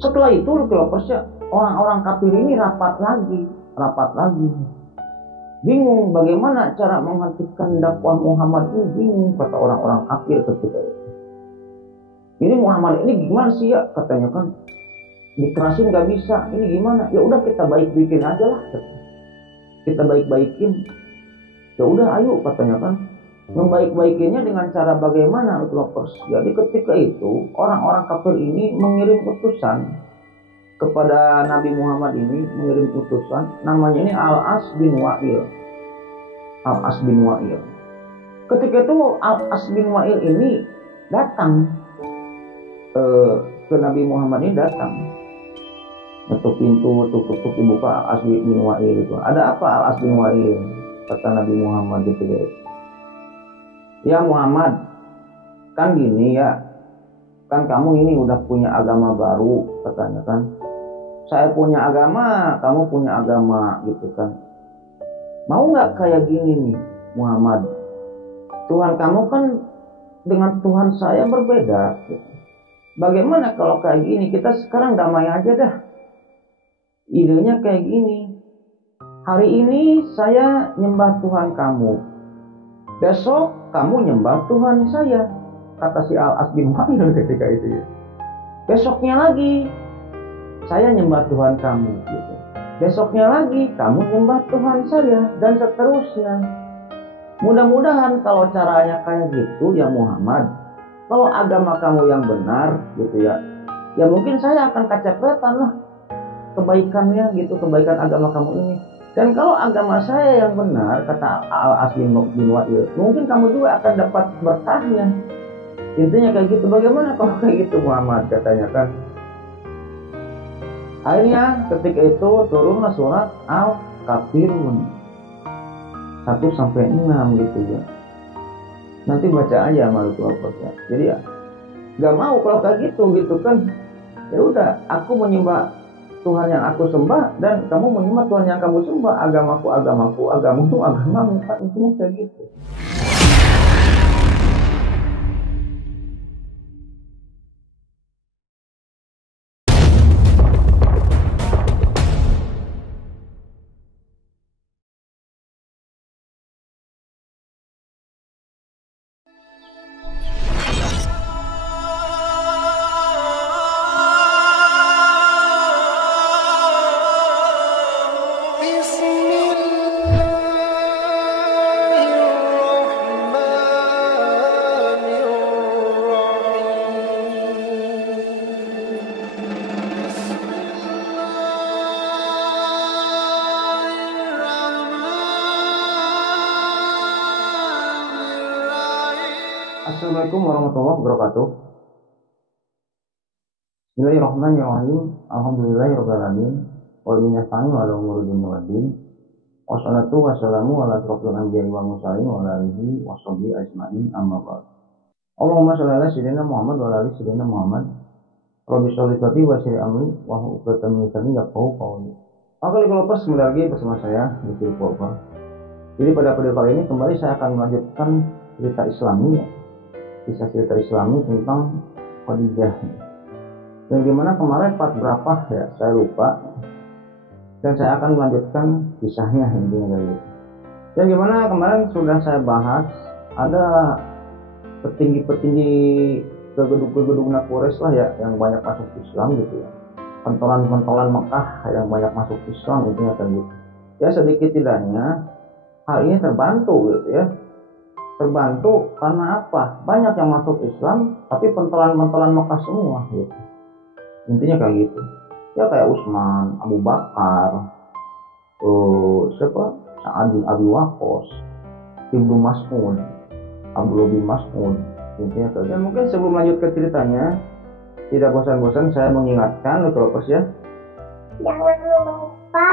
Setelah itu Lovers ya, orang-orang kafir ini rapat lagi. Bingung bagaimana cara menghentikan dakwah Muhammad ini, bingung kata orang-orang kafir ketika itu. Ini Muhammad ini gimana sih ya, katanya kan dikerasin nggak bisa, ini gimana? Ya udah kita baik-baikin aja lah, kita baik-baikin. Ya udah ayo katanya kan, membaik-baikinnya dengan cara bagaimana Lovers. Jadi ketika itu orang-orang kafir ini mengirim utusan kepada Nabi Muhammad ini, mengirim utusan namanya ini Al-As bin Wa'il. Al-As bin Wa'il. Ketika itu Al-As bin Wa'il ini datang ke Nabi Muhammad ini, datang ngetuk pintu, tuk dibuka. Al-As bin Wa'il itu, ada apa Al-As bin Wa'il? Kata Nabi Muhammad gitu ya. Ya Muhammad, kan gini ya, kan kamu ini udah punya agama baru katanya kan. Saya punya agama, kamu punya agama gitu kan. Mau nggak kayak gini nih Muhammad? Tuhan kamu kan dengan Tuhan saya berbeda gitu. Bagaimana kalau kayak gini, kita sekarang damai aja dah. Idenya kayak gini, hari ini saya nyembah Tuhan kamu, besok kamu nyembah Tuhan saya, kata si Al-As bin Wa'il ketika itu ya. Besoknya lagi saya nyembah Tuhan kamu gitu. Besoknya lagi kamu nyembah Tuhan saya, dan seterusnya. Mudah-mudahan kalau caranya kayak gitu ya Muhammad, kalau agama kamu yang benar gitu ya, ya mungkin saya akan kacepretan lah kebaikannya gitu, kebaikan agama kamu ini. Dan kalau agama saya yang benar, kata Al-As bin Wa'il, mungkin kamu juga akan dapat berkahnya. Intinya kayak gitu. Bagaimana kalau kayak gitu Muhammad, katanya kan. Akhirnya ketika itu turunlah surat Al-Kafirun 1-6 gitu ya. Nanti baca aja malu ya. Jadi ya nggak mau kalau kayak gitu kan. Ya udah, aku menyembah Tuhan yang aku sembah, dan kamu menyembah Tuhan yang kamu sembah. Agamaku, agamamu, agamamu. Kan intinya kayak gitu. Assalamualaikum warahmatullahi wabarakatuh. Bismillahirrahmanirrahim. Alhamdulillahirrahmanirrahim. Wal minyasani wal umurudin wadin. Wassalatu wassalamu ala asrofil anbiya'i wal mursalin wa ala alihi wa sahbihi ajma'in, amma ba'd. Allahumma shalli ala sayyidina Muhammad wa ala ali sayyidina Muhammad. Rabbi sholli sholli wa sholli amri wa hu'uqdatam min lisani yafqahu qawli. Oke, Lovers, kembali lagi bersama saya di Silva. Jadi pada video kali ini kembali saya akan melanjutkan cerita Islami, kisah cerita Islami tentang Khadijah. Yang dimana kemarin part berapa ya saya lupa, dan saya akan melanjutkan kisahnya intinya dari itu. Yang dimana kemarin sudah saya bahas, ada petinggi-petinggi ke gedung-gedung Quraisy lah ya, yang banyak masuk Islam gitu ya, pentolan-pentolan Mekah yang banyak masuk Islam, intinya kan gitu ya. Sedikit tidaknya hal ini terbantu gitu ya. Terbantu karena apa? Banyak yang masuk Islam, tapi pentolan-pentolan Mekah semua gitu. Intinya kayak gitu. Ya kayak Utsman, Abu Bakar, siapa? Sa'ad bin Abi Waqqas, Ibnu Mas'ud, Abdullah bin Mas'ud. Intinya kayak gitu. Dan mungkin sebelum lanjut ke ceritanya, tidak bosan-bosan saya mengingatkan Lovers ya, jangan lupa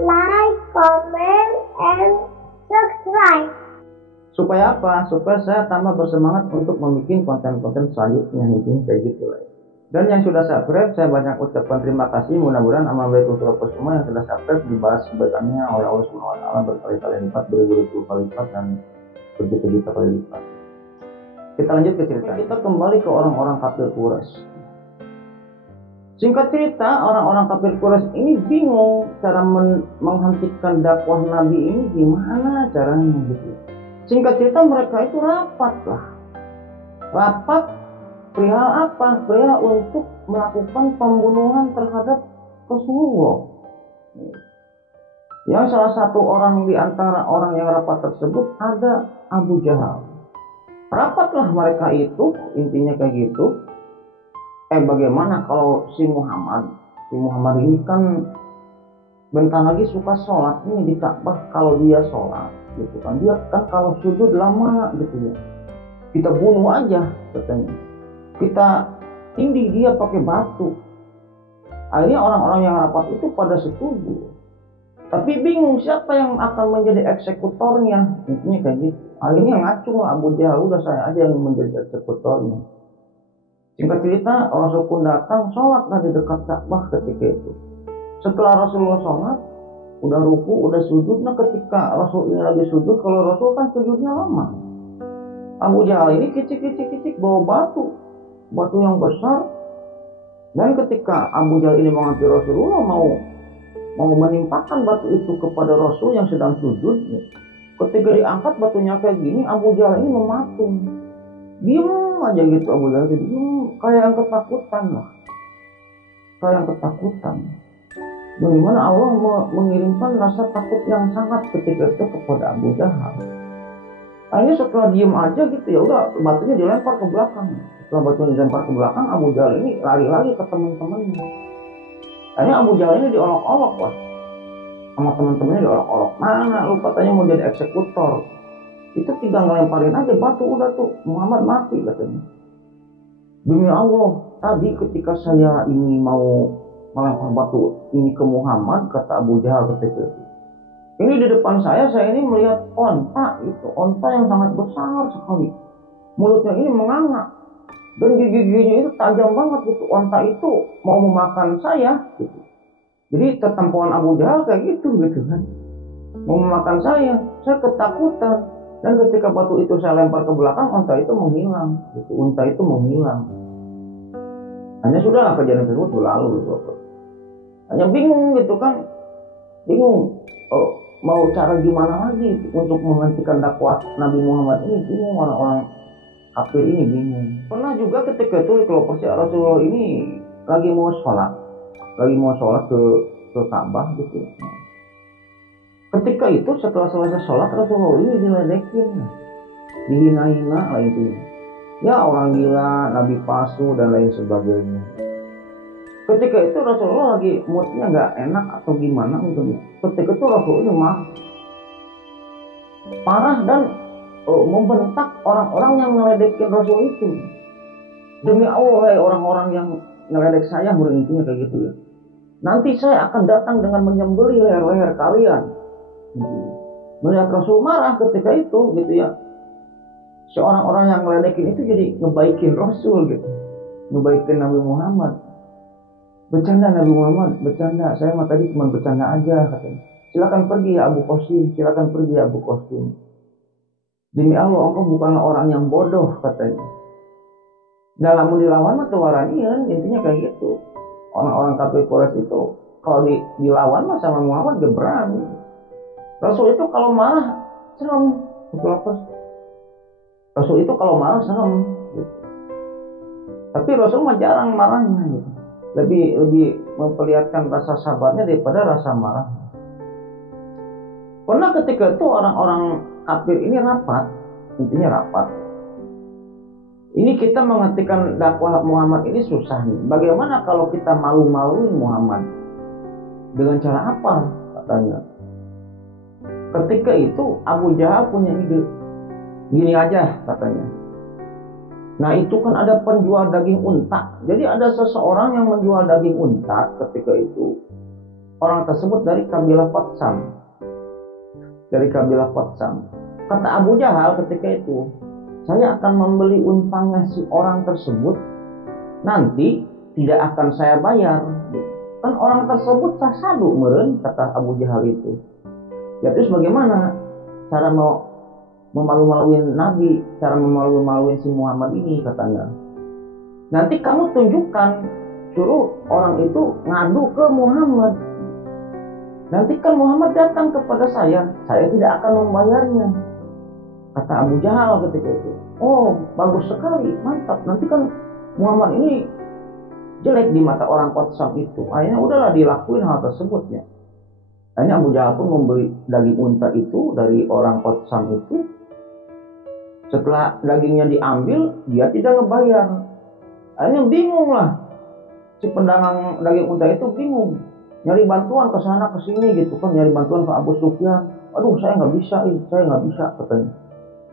like, comment, and subscribe. Supaya apa? Supaya saya tambah bersemangat untuk membuat konten-konten selanjutnya, intinya kayak gitu lah. Dan yang sudah subscribe, saya banyak ucapkan terima kasih. Mudah-mudahan amal baik untuk semua yang sudah subscribe dibalas kebaikannya oleh Allah Subhanahu wa taala berkali-kali lipat, beribu-ribu kali lipat, dan berjuta-juta kali lipat. Kita lanjut ke cerita. Kita kembali ke orang-orang kafir Quraisy. Singkat cerita, orang-orang kafir Quraisy ini bingung cara menghentikan dakwah Nabi ini gimana caranya gitu. Singkat cerita mereka itu rapat lah. Rapat perihal apa? Perihal untuk melakukan pembunuhan terhadap Rasulullah. Yang salah satu orang di antara orang yang rapat tersebut ada Abu Jahal. Rapatlah mereka itu, intinya kayak gitu. Bagaimana kalau si Muhammad ini kan bentar lagi suka sholat nih di Ka'bah. Kalau dia sholat gitu kan, dia kan kalau sujud lama gitu ya, kita bunuh aja katanya, kita tindih dia pakai batu. Akhirnya orang-orang yang rapat itu pada setuju, tapi bingung siapa yang akan menjadi eksekutornya, intinya kayak gitu. Akhirnya ngacung lah Abu Jahal, udah saya aja yang menjadi eksekutornya. Singkat cerita, Rasul pun datang, sholatlah di dekat Ka'bah ketika itu. Setelah Rasulullah sholat, udah ruku, udah sujud. Nah ketika Rasul ini lagi sujud, kalau Rasul kan sujudnya lama. Abu Jahal ini kicik bawa batu yang besar. Dan ketika Abu Jahal ini menghampiri Rasulullah, mau menimpakan batu itu kepada Rasul yang sedang sujud. Ketika diangkat batunya kayak gini, Abu Jahal ini mematung. Diem aja gitu Abu Jahal, kayak yang ketakutan lah, kayak yang ketakutan. Bagaimana Allah mengirimkan rasa takut yang sangat ketika itu kepada Abu Jahal. Akhirnya setelah diem aja gitu ya udah, batunya dilempar ke belakang. Setelah batunya dilempar ke belakang, Abu Jahal ini lari lagi ke teman-temannya. Akhirnya Abu Jahal ini diolok-olok bos, sama teman-temannya diolok-olok. Mana lu katanya mau jadi eksekutor? Itu tinggal ngelemparin aja batu, udah tuh Muhammad mati katanya. Demi Allah, tadi ketika saya ini mau melempar batu ini ke Muhammad, kata Abu Jahal ketika itu, ini di depan saya ini melihat onta yang sangat besar sekali. Mulutnya ini menganga dan gigi-giginya itu tajam banget gitu. Onta itu mau memakan saya gitu. Jadi ketempuan Abu Jahal kayak gitu kan. Mau memakan saya ketakutan. Dan ketika batu itu saya lempar ke belakang, onta itu menghilang gitu. Unta itu menghilang. Hanya sudahlah kejadian tersebut berlalu gitu. Hanya bingung gitu kan. Bingung mau cara gimana lagi untuk menghentikan dakwah Nabi Muhammad ini. Bingung, orang-orang kafir ini bingung. Pernah juga ketika itu kalau percaya Rasulullah ini lagi mau sholat ke Ka'bah gitu. Ketika itu setelah selesai sholat, Rasulullah ini diledekin, dihina-hina lah intinya. Ya orang gila, nabi palsu dan lain sebagainya. Ketika itu Rasulullah lagi moodnya nggak enak atau gimana gitu. Ketika itu Rasulullah marah dan membentak orang-orang yang ngeledekin Rasul itu. Demi Allah, orang-orang yang ngeledek saya, intinya kayak gitu ya. Nanti saya akan datang dengan menyembelih leher-leher kalian. Melihat Rasul marah ketika itu gitu ya, seorang orang yang ngeledekin itu jadi ngebaikin Rasul gitu, ngebaikin Nabi Muhammad. Bercanda Nabi Muhammad, bercanda, saya mah tadi cuma bercanda aja katanya. Silakan pergi ya Abu Qasim, silakan pergi ya Abu Qasim. Demi Allah, engkau bukanlah orang yang bodoh katanya. Dalam dilawan atau waranian, intinya kayak gitu. Orang-orang kafir Quraisy itu kalau dilawan mah sama Muhammad gak berani. Rasul itu kalau marah serem, Rasul itu kalau marah serem. Gitu. Tapi Rasul mah jarang marahnya, gitu. Lebih memperlihatkan rasa sabarnya daripada rasa marah. Pernah ketika itu orang-orang kafir ini rapat, intinya rapat. Ini kita menghentikan dakwah Muhammad ini susah nih. Bagaimana kalau kita malu-maluin Muhammad? Dengan cara apa? Katanya. Ketika itu Abu Jahal punya ide. Gini aja katanya. Nah itu kan ada penjual daging unta. Jadi ada seseorang yang menjual daging unta ketika itu. Orang tersebut dari kabilah Qatsam. Kata Abu Jahal ketika itu, saya akan membeli untanya si orang tersebut. Nanti tidak akan saya bayar. Kan orang tersebut sasadu meren, kata Abu Jahal itu. Ya terus bagaimana cara mau memalu-maluin Nabi, cara memalu-maluin si Muhammad ini katanya. Nanti kamu tunjukkan suruh orang itu ngadu ke Muhammad. Nanti kan Muhammad datang kepada saya tidak akan membayarnya. Kata Abu Jahal ketika itu. Oh, bagus sekali, mantap. Nanti kan Muhammad ini jelek di mata orang Qatsam itu. Akhirnya udahlah dilakuin hal tersebut ya. Akhirnya Abu Jahal pun membeli daging unta itu dari orang Qatsam itu. Setelah dagingnya diambil, dia tidak ngebayar. Akhirnya bingung lah. Si pedagang daging unta itu bingung. Nyari bantuan ke sana ke sini gitu kan. Nyari bantuan ke Abu Sufyan. Aduh, saya nggak bisa katanya.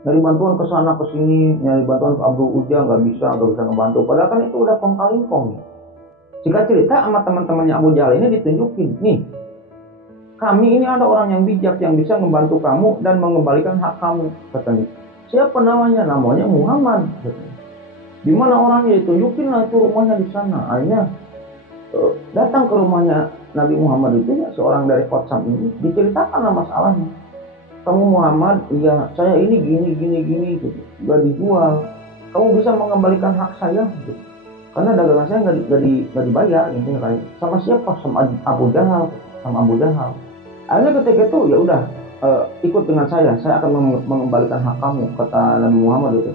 Nyari bantuan ke sana ke sini, nyari bantuan ke Abu Uja nggak bisa ngebantu. Padahal kan itu udah kong kali kong ya. Jika cerita sama teman-temannya Abu Jahal ini ditunjukin, nih, kami ini ada orang yang bijak yang bisa membantu kamu dan mengembalikan hak kamu, katanya. Siapa namanya? Namanya Muhammad. Katanya. Di mana orangnya? Ditunjukin lah itu rumahnya di sana. Akhirnya datang ke rumahnya Nabi Muhammad itu ya, seorang dari Qatsam ini diceritakan masalahnya. Kamu Muhammad, iya saya ini gini gitu, gak dijual. Kamu bisa mengembalikan hak saya gitu. Karena dagangan saya nggak dibayar intinya kayak. Sama siapa? Sama Abu Jahal. Akhirnya ketika itu ya udah ikut dengan saya akan mengembalikan hak kamu, kata Nabi Muhammad itu.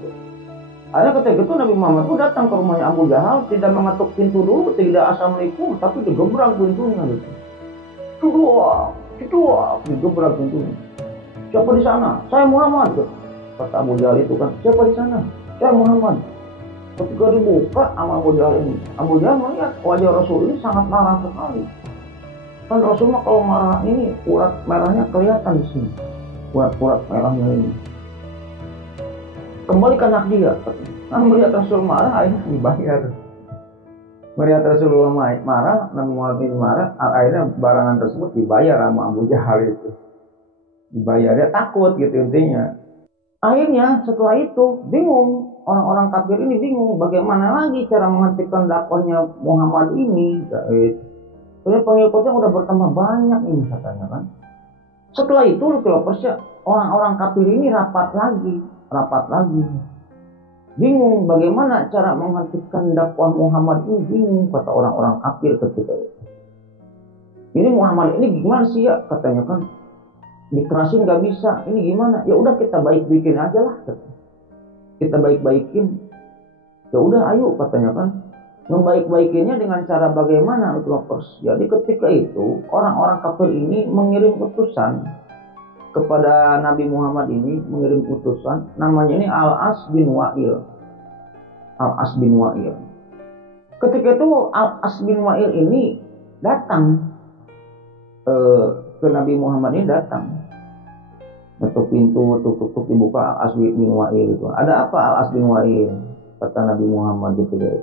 Akhirnya ketika itu Nabi Muhammad itu datang ke rumahnya Abu Jahal, tidak mengetuk pintu dulu, tidak assalamualaikum, tapi digebrak pintunya gitu. Digebrak pintunya. Siapa di sana? Saya Muhammad. Kata Abu Jahal itu kan, siapa di sana? Saya Muhammad. Ketika dibuka sama Abu Jahal ini, Abu Jahal melihat wajah Rasul ini sangat marah sekali. Kan Rasul mah kalau marah ini urat merahnya kelihatan di sini. Urat merahnya ini. Kembalikan hak dia. Nah, melihat Rasul marah, akhirnya dibayar. Melihat Rasulullah marah, Nabi Muhammad ini marah, akhirnya barangan tersebut dibayar sama Abu Jahal itu. Dibayar, dia takut gitu intinya. Akhirnya setelah itu bingung, orang-orang kafir ini bingung bagaimana lagi cara menghentikan dakwahnya Muhammad ini. Soalnya pengikutnya udah bertambah banyak ini katanya kan. Setelah itu orang-orang kafir ini rapat lagi. Bingung bagaimana cara menghentikan dakwah Muhammad ini, bingung kata orang-orang kafir ketika itu. Ini Muhammad ini gimana sih ya katanya kan. Dikerasin nggak bisa, ini gimana? Ya udah kita baik-baikin aja lah. Kita baik-baikin. Ya udah ayo katanya kan. Membaik-baikinnya dengan cara bagaimana itu Lovers. Jadi ketika itu orang-orang kafir ini mengirim utusan kepada Nabi Muhammad ini, mengirim utusan namanya ini Al-As bin Wa'il. Ketika itu Al-As bin Wa'il ini datang ke Nabi Muhammad ini datang. Ketuk pintu, tuk dibuka Al-As bin Wa'il itu. Ada apa Al-As bin Wa'il? Kata Nabi Muhammad gitu ya.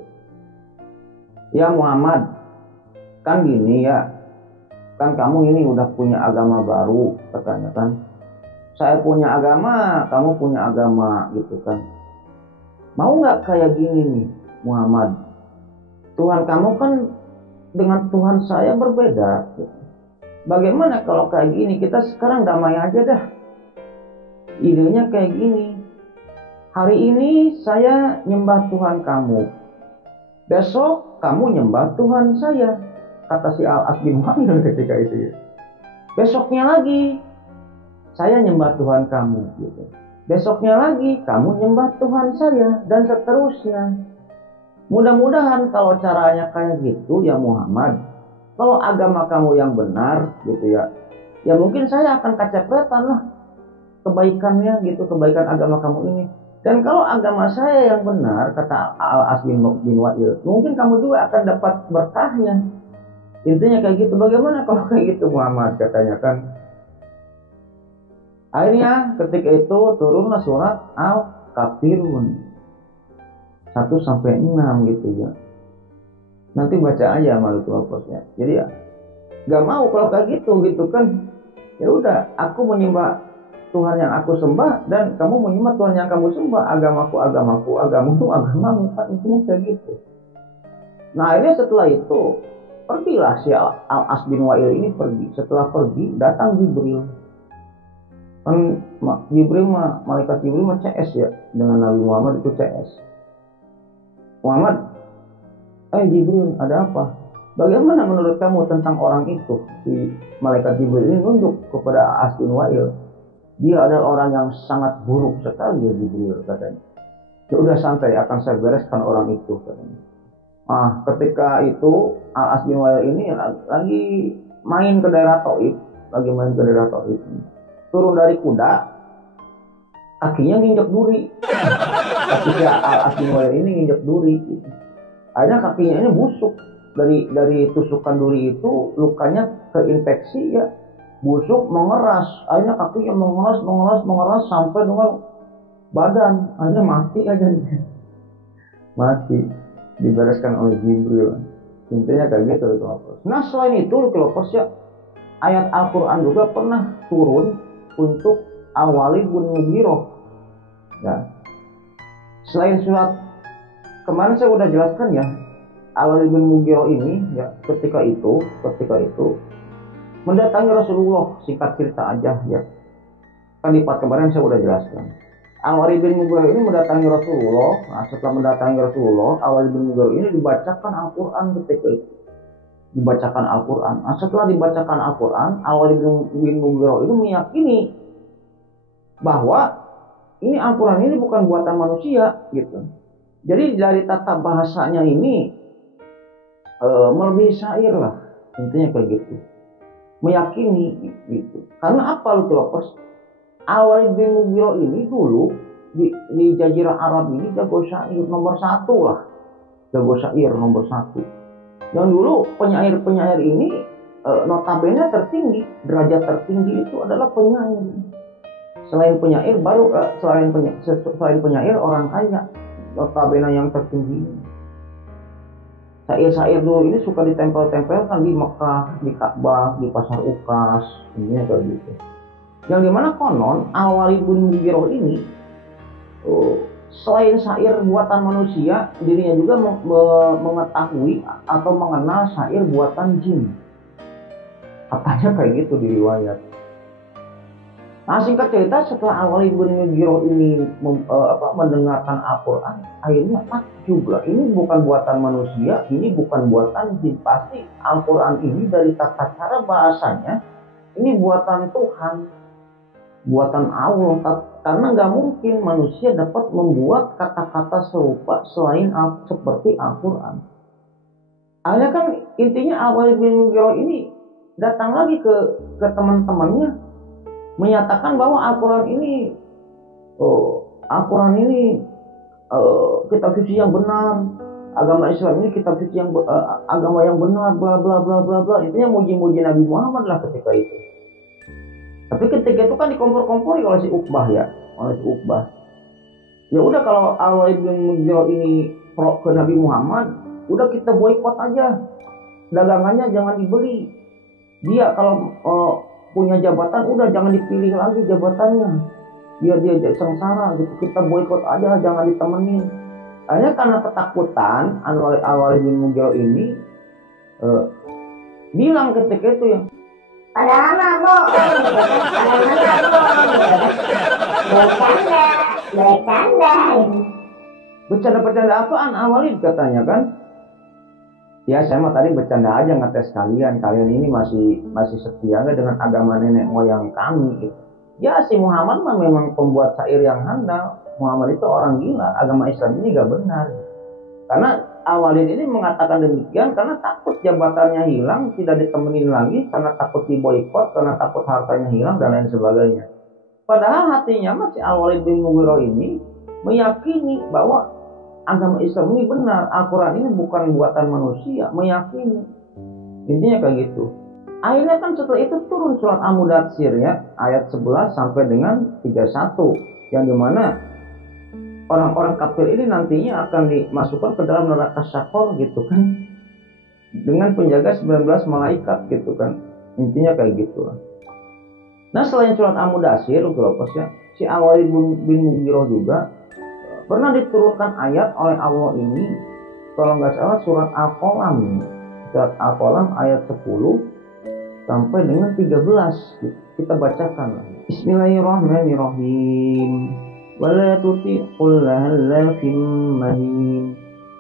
Ya Muhammad, kan gini ya. Kan kamu ini udah punya agama baru katanya kan. Saya punya agama, kamu punya agama gitu kan. Mau nggak kayak gini nih Muhammad? Tuhan kamu kan dengan Tuhan saya berbeda. Gitu. Bagaimana kalau kayak gini? Kita sekarang damai aja dah. Idenya kayak gini. Hari ini saya nyembah Tuhan kamu. Besok kamu nyembah Tuhan saya. Kata si Al-As bin Wa'il ketika itu ya. Besoknya lagi saya nyembah Tuhan kamu gitu. Besoknya lagi kamu nyembah Tuhan saya dan seterusnya. Mudah-mudahan kalau caranya kayak gitu ya Muhammad. Kalau agama kamu yang benar gitu ya. Ya mungkin saya akan kacepretan lah. Kebaikannya gitu, kebaikan agama kamu ini. Dan kalau agama saya yang benar, kata Al-As bin Wa'il, mungkin kamu juga akan dapat berkahnya. Intinya kayak gitu. Bagaimana kalau kayak gitu Muhammad katanya kan. Akhirnya ketika itu turunlah surat Al-Kafirun 1-6 gitu ya. Nanti baca aja malu tuh. Jadi ya gak mau kalau kayak gitu kan. Ya udah, aku menyembah Tuhan yang aku sembah dan kamu menyembah Tuhan yang kamu sembah. Agamaku, agamamu. Intinya kayak gitu. Nah akhirnya setelah itu pergilah si Al-As bin Wa'il ini pergi. Setelah pergi datang Jibril. Kan malaikat Jibril mah CS ya. Dengan Nabi Muhammad itu CS. Muhammad, Jibril, ada apa? Bagaimana menurut kamu tentang orang itu? Si malaikat Jibril ini nunjuk kepada As bin Wa'il. Dia adalah orang yang sangat buruk sekali ya Jibril, katanya. Ya udah santai, akan saya bereskan orang itu, katanya. Ketika itu As bin Wa'il ini lagi main ke daerah Taif, turun dari kuda, kakinya nginjek duri. Ketika As bin Wa'il ini nginjek duri, akhirnya kakinya ini busuk. Dari tusukan duri itu lukanya keinfeksi ya, busuk, mengeras. Akhirnya kakinya mengeras sampai dengan badan, akhirnya mati aja dia. Mati, dibereskan oleh Jibril. Intinya kayak gitu itu. Nah selain itu Lopos ya, ayat Al-Quran juga pernah turun untuk Al-Walid bin Mughirah ya. Selain surat kemarin saya udah jelaskan ya, Al-Walid bin Mughirah ini ya ketika itu mendatangi Rasulullah, singkat cerita aja ya. Kan di part kemarin saya udah jelaskan. Al-Walid bin Mughirah ini mendatangi Rasulullah. Nah, setelah mendatangi Rasulullah, Al-Walid bin Mughirah ini dibacakan Al-Quran ketika itu. Dibacakan Al-Quran. Nah, setelah dibacakan Al-Quran, Al-Walid bin Mughirah ini meyakini bahwa ini Al-Quran ini bukan buatan manusia gitu. Jadi dari tata bahasanya ini melebihi syair lah, intinya kayak gitu. Meyakini gitu. Karena apa lu Lopos? Al-Walid bin Mughirah ini dulu di Jazirah Arab ini jago syair nomor 1 lah. Jago syair nomor 1. Yang dulu penyair ini notabene tertinggi, derajat tertinggi itu adalah penyair. Selain penyair selain penyair orang kaya, notabene yang tertinggi. Syair-syair dulu ini suka ditempel-tempelkan di Mekah, di Ka'bah, di pasar Ukas, ini kayak gitu. Yang dimana konon Al-Walid bin Mughirah ini selain syair buatan manusia, dirinya juga mengetahui atau mengenal syair buatan jin. Katanya kayak gitu di riwayat. Nah singkat cerita, setelah Al-Walid bin Mughirah ini mendengarkan Al-Quran, akhirnya takjub lah. Ini bukan buatan manusia, ini bukan buatan jin. Pasti Al-Quran ini dari tata cara bahasanya, ini buatan Tuhan, buatan Allah. Karena nggak mungkin manusia dapat membuat kata-kata serupa selain seperti Al-Quran. Akhirnya kan intinya Al-Walid bin Mughirah ini datang lagi ke teman-temannya, menyatakan bahwa Al-Quran ini kitab suci yang benar, agama Islam ini kitab suci yang agama yang benar, bla bla bla bla bla. Intinya muji-muji Nabi Muhammad lah ketika itu. Tapi ketika itu kan dikompor-kompori oleh si Uqbah ya, Ya udah kalau Al-Walid bin Mughirah ini pro ke Nabi Muhammad, udah kita boikot aja, dagangannya jangan dibeli. Dia kalau punya jabatan udah jangan dipilih lagi jabatannya, biar dia sengsara gitu, kita boikot aja, jangan ditemenin. Akhirnya karena ketakutan Al-Walid bin Mughirah ini bilang ketika itu ya, padahal mabok, bercanda apaan Al-Walid katanya kan? Ya saya mah tadi bercanda aja ngetes kalian ini masih setia nggak dengan agama nenek moyang kami gitu. Ya si Muhammad mah memang pembuat syair yang handal. Muhammad itu orang gila, agama Islam ini gak benar. Karena Al-Walid ini mengatakan demikian karena takut jabatannya hilang, tidak ditemenin lagi, karena takut diboikot, karena takut hartanya hilang dan lain sebagainya. Padahal hatinya masih Al-Walid bin Mughirah ini meyakini bahwa agama Islam ini benar, Al-Quran ini bukan buatan manusia, meyakini. Intinya kayak gitu. Akhirnya kan setelah itu turun surat Al-Mudaththir ya, ayat 11 sampai dengan 31, yang dimana orang-orang kafir ini nantinya akan dimasukkan ke dalam neraka Syaqor gitu kan, dengan penjaga 19 malaikat gitu kan. Intinya kayak gitu. Nah selain surat Al-Mudaththir ya, si Al-Walid bin Mughirah juga pernah diturunkan ayat oleh Allah ini, kalau nggak salah surat Al-Qalam ayat 10 sampai dengan 13. Kita bacakan. Bismillahirrahmanirrahim. Wala tuti'ul lahallafim mahin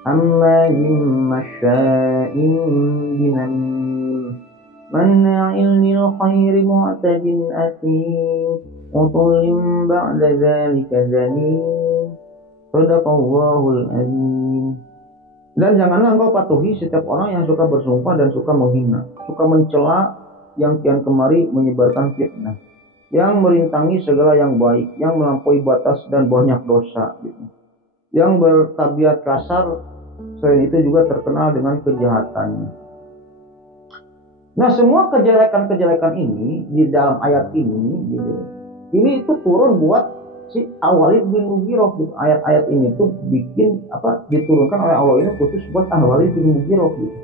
hammazim masya'in binamin manna'il lil khairi mu'tadin asim utulim ba'da dzalika zanim sadaqallahul azim. Dan janganlah engkau patuhi setiap orang yang suka bersumpah dan suka menghina, suka mencela, yang kian kemari menyebarkan fitnah, yang merintangi segala yang baik, yang melampaui batas dan banyak dosa, gitu. Yang bertabiat kasar, selain itu juga terkenal dengan kejahatannya. Nah, semua kejelekan-kejelekan ini di dalam ayat ini, gitu, ini itu turun buat si Al-Walid bin Mughirah. Gitu. Ayat-ayat ini tuh diturunkan oleh Allah ini khusus buat Al-Walid bin Mughirah, gitu.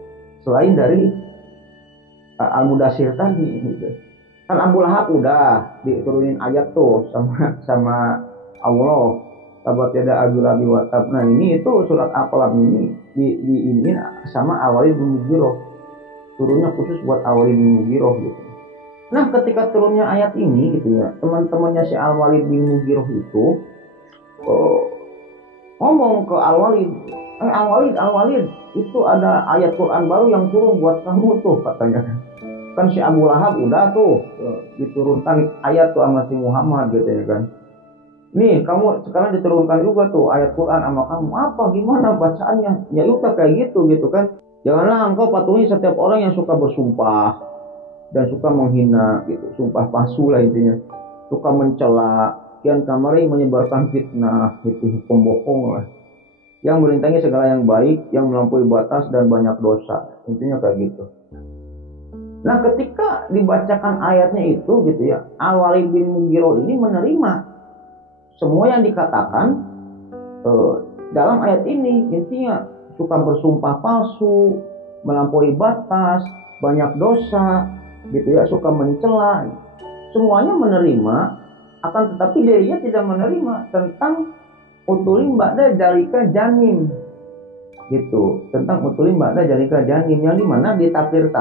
Selain dari Al-Mudaththir tadi, gitu. Kan Abu Lahab udah diturunin ayat tuh sama Allah. Tabat yada Abi Lahab wa tab. Nah, ini itu surat Al-Qalam ini ini sama Al-Walid bin Mughirah. Turunnya khusus buat Al-Walid bin Mughirah, gitu. Nah, ketika turunnya ayat ini, gitu ya, teman-temannya si Al-Walid bin Mughirah itu ngomong ke Al-Walid, Al-Walid, itu ada ayat Quran baru yang turun buat kamu tuh, katanya. Kan si Abu Lahab udah tuh diturunkan ayat tuh sama si Muhammad, gitu ya kan. Nih, kamu sekarang diturunkan juga tuh ayat Quran sama kamu. Apa, gimana bacaannya? Ya udah kayak gitu kan. Janganlah engkau patuhi setiap orang yang suka bersumpah dan suka menghina, gitu, sumpah palsu lah intinya, suka mencela, kian kamari menyebarkan fitnah, itu pembohong lah, yang merintangi segala yang baik, yang melampaui batas dan banyak dosa, intinya kayak gitu. Nah, ketika dibacakan ayatnya itu, gitu ya, Al-Walid bin Mughirah ini menerima semua yang dikatakan dalam ayat ini, intinya suka bersumpah palsu, melampaui batas, banyak dosa, gitu ya, suka mencela, semuanya menerima, akan tetapi dirinya tidak menerima tentang utulim ba'da dzalika janim, gitu, tentang utulim ba'da dzalika janim, yang dimana di tafsir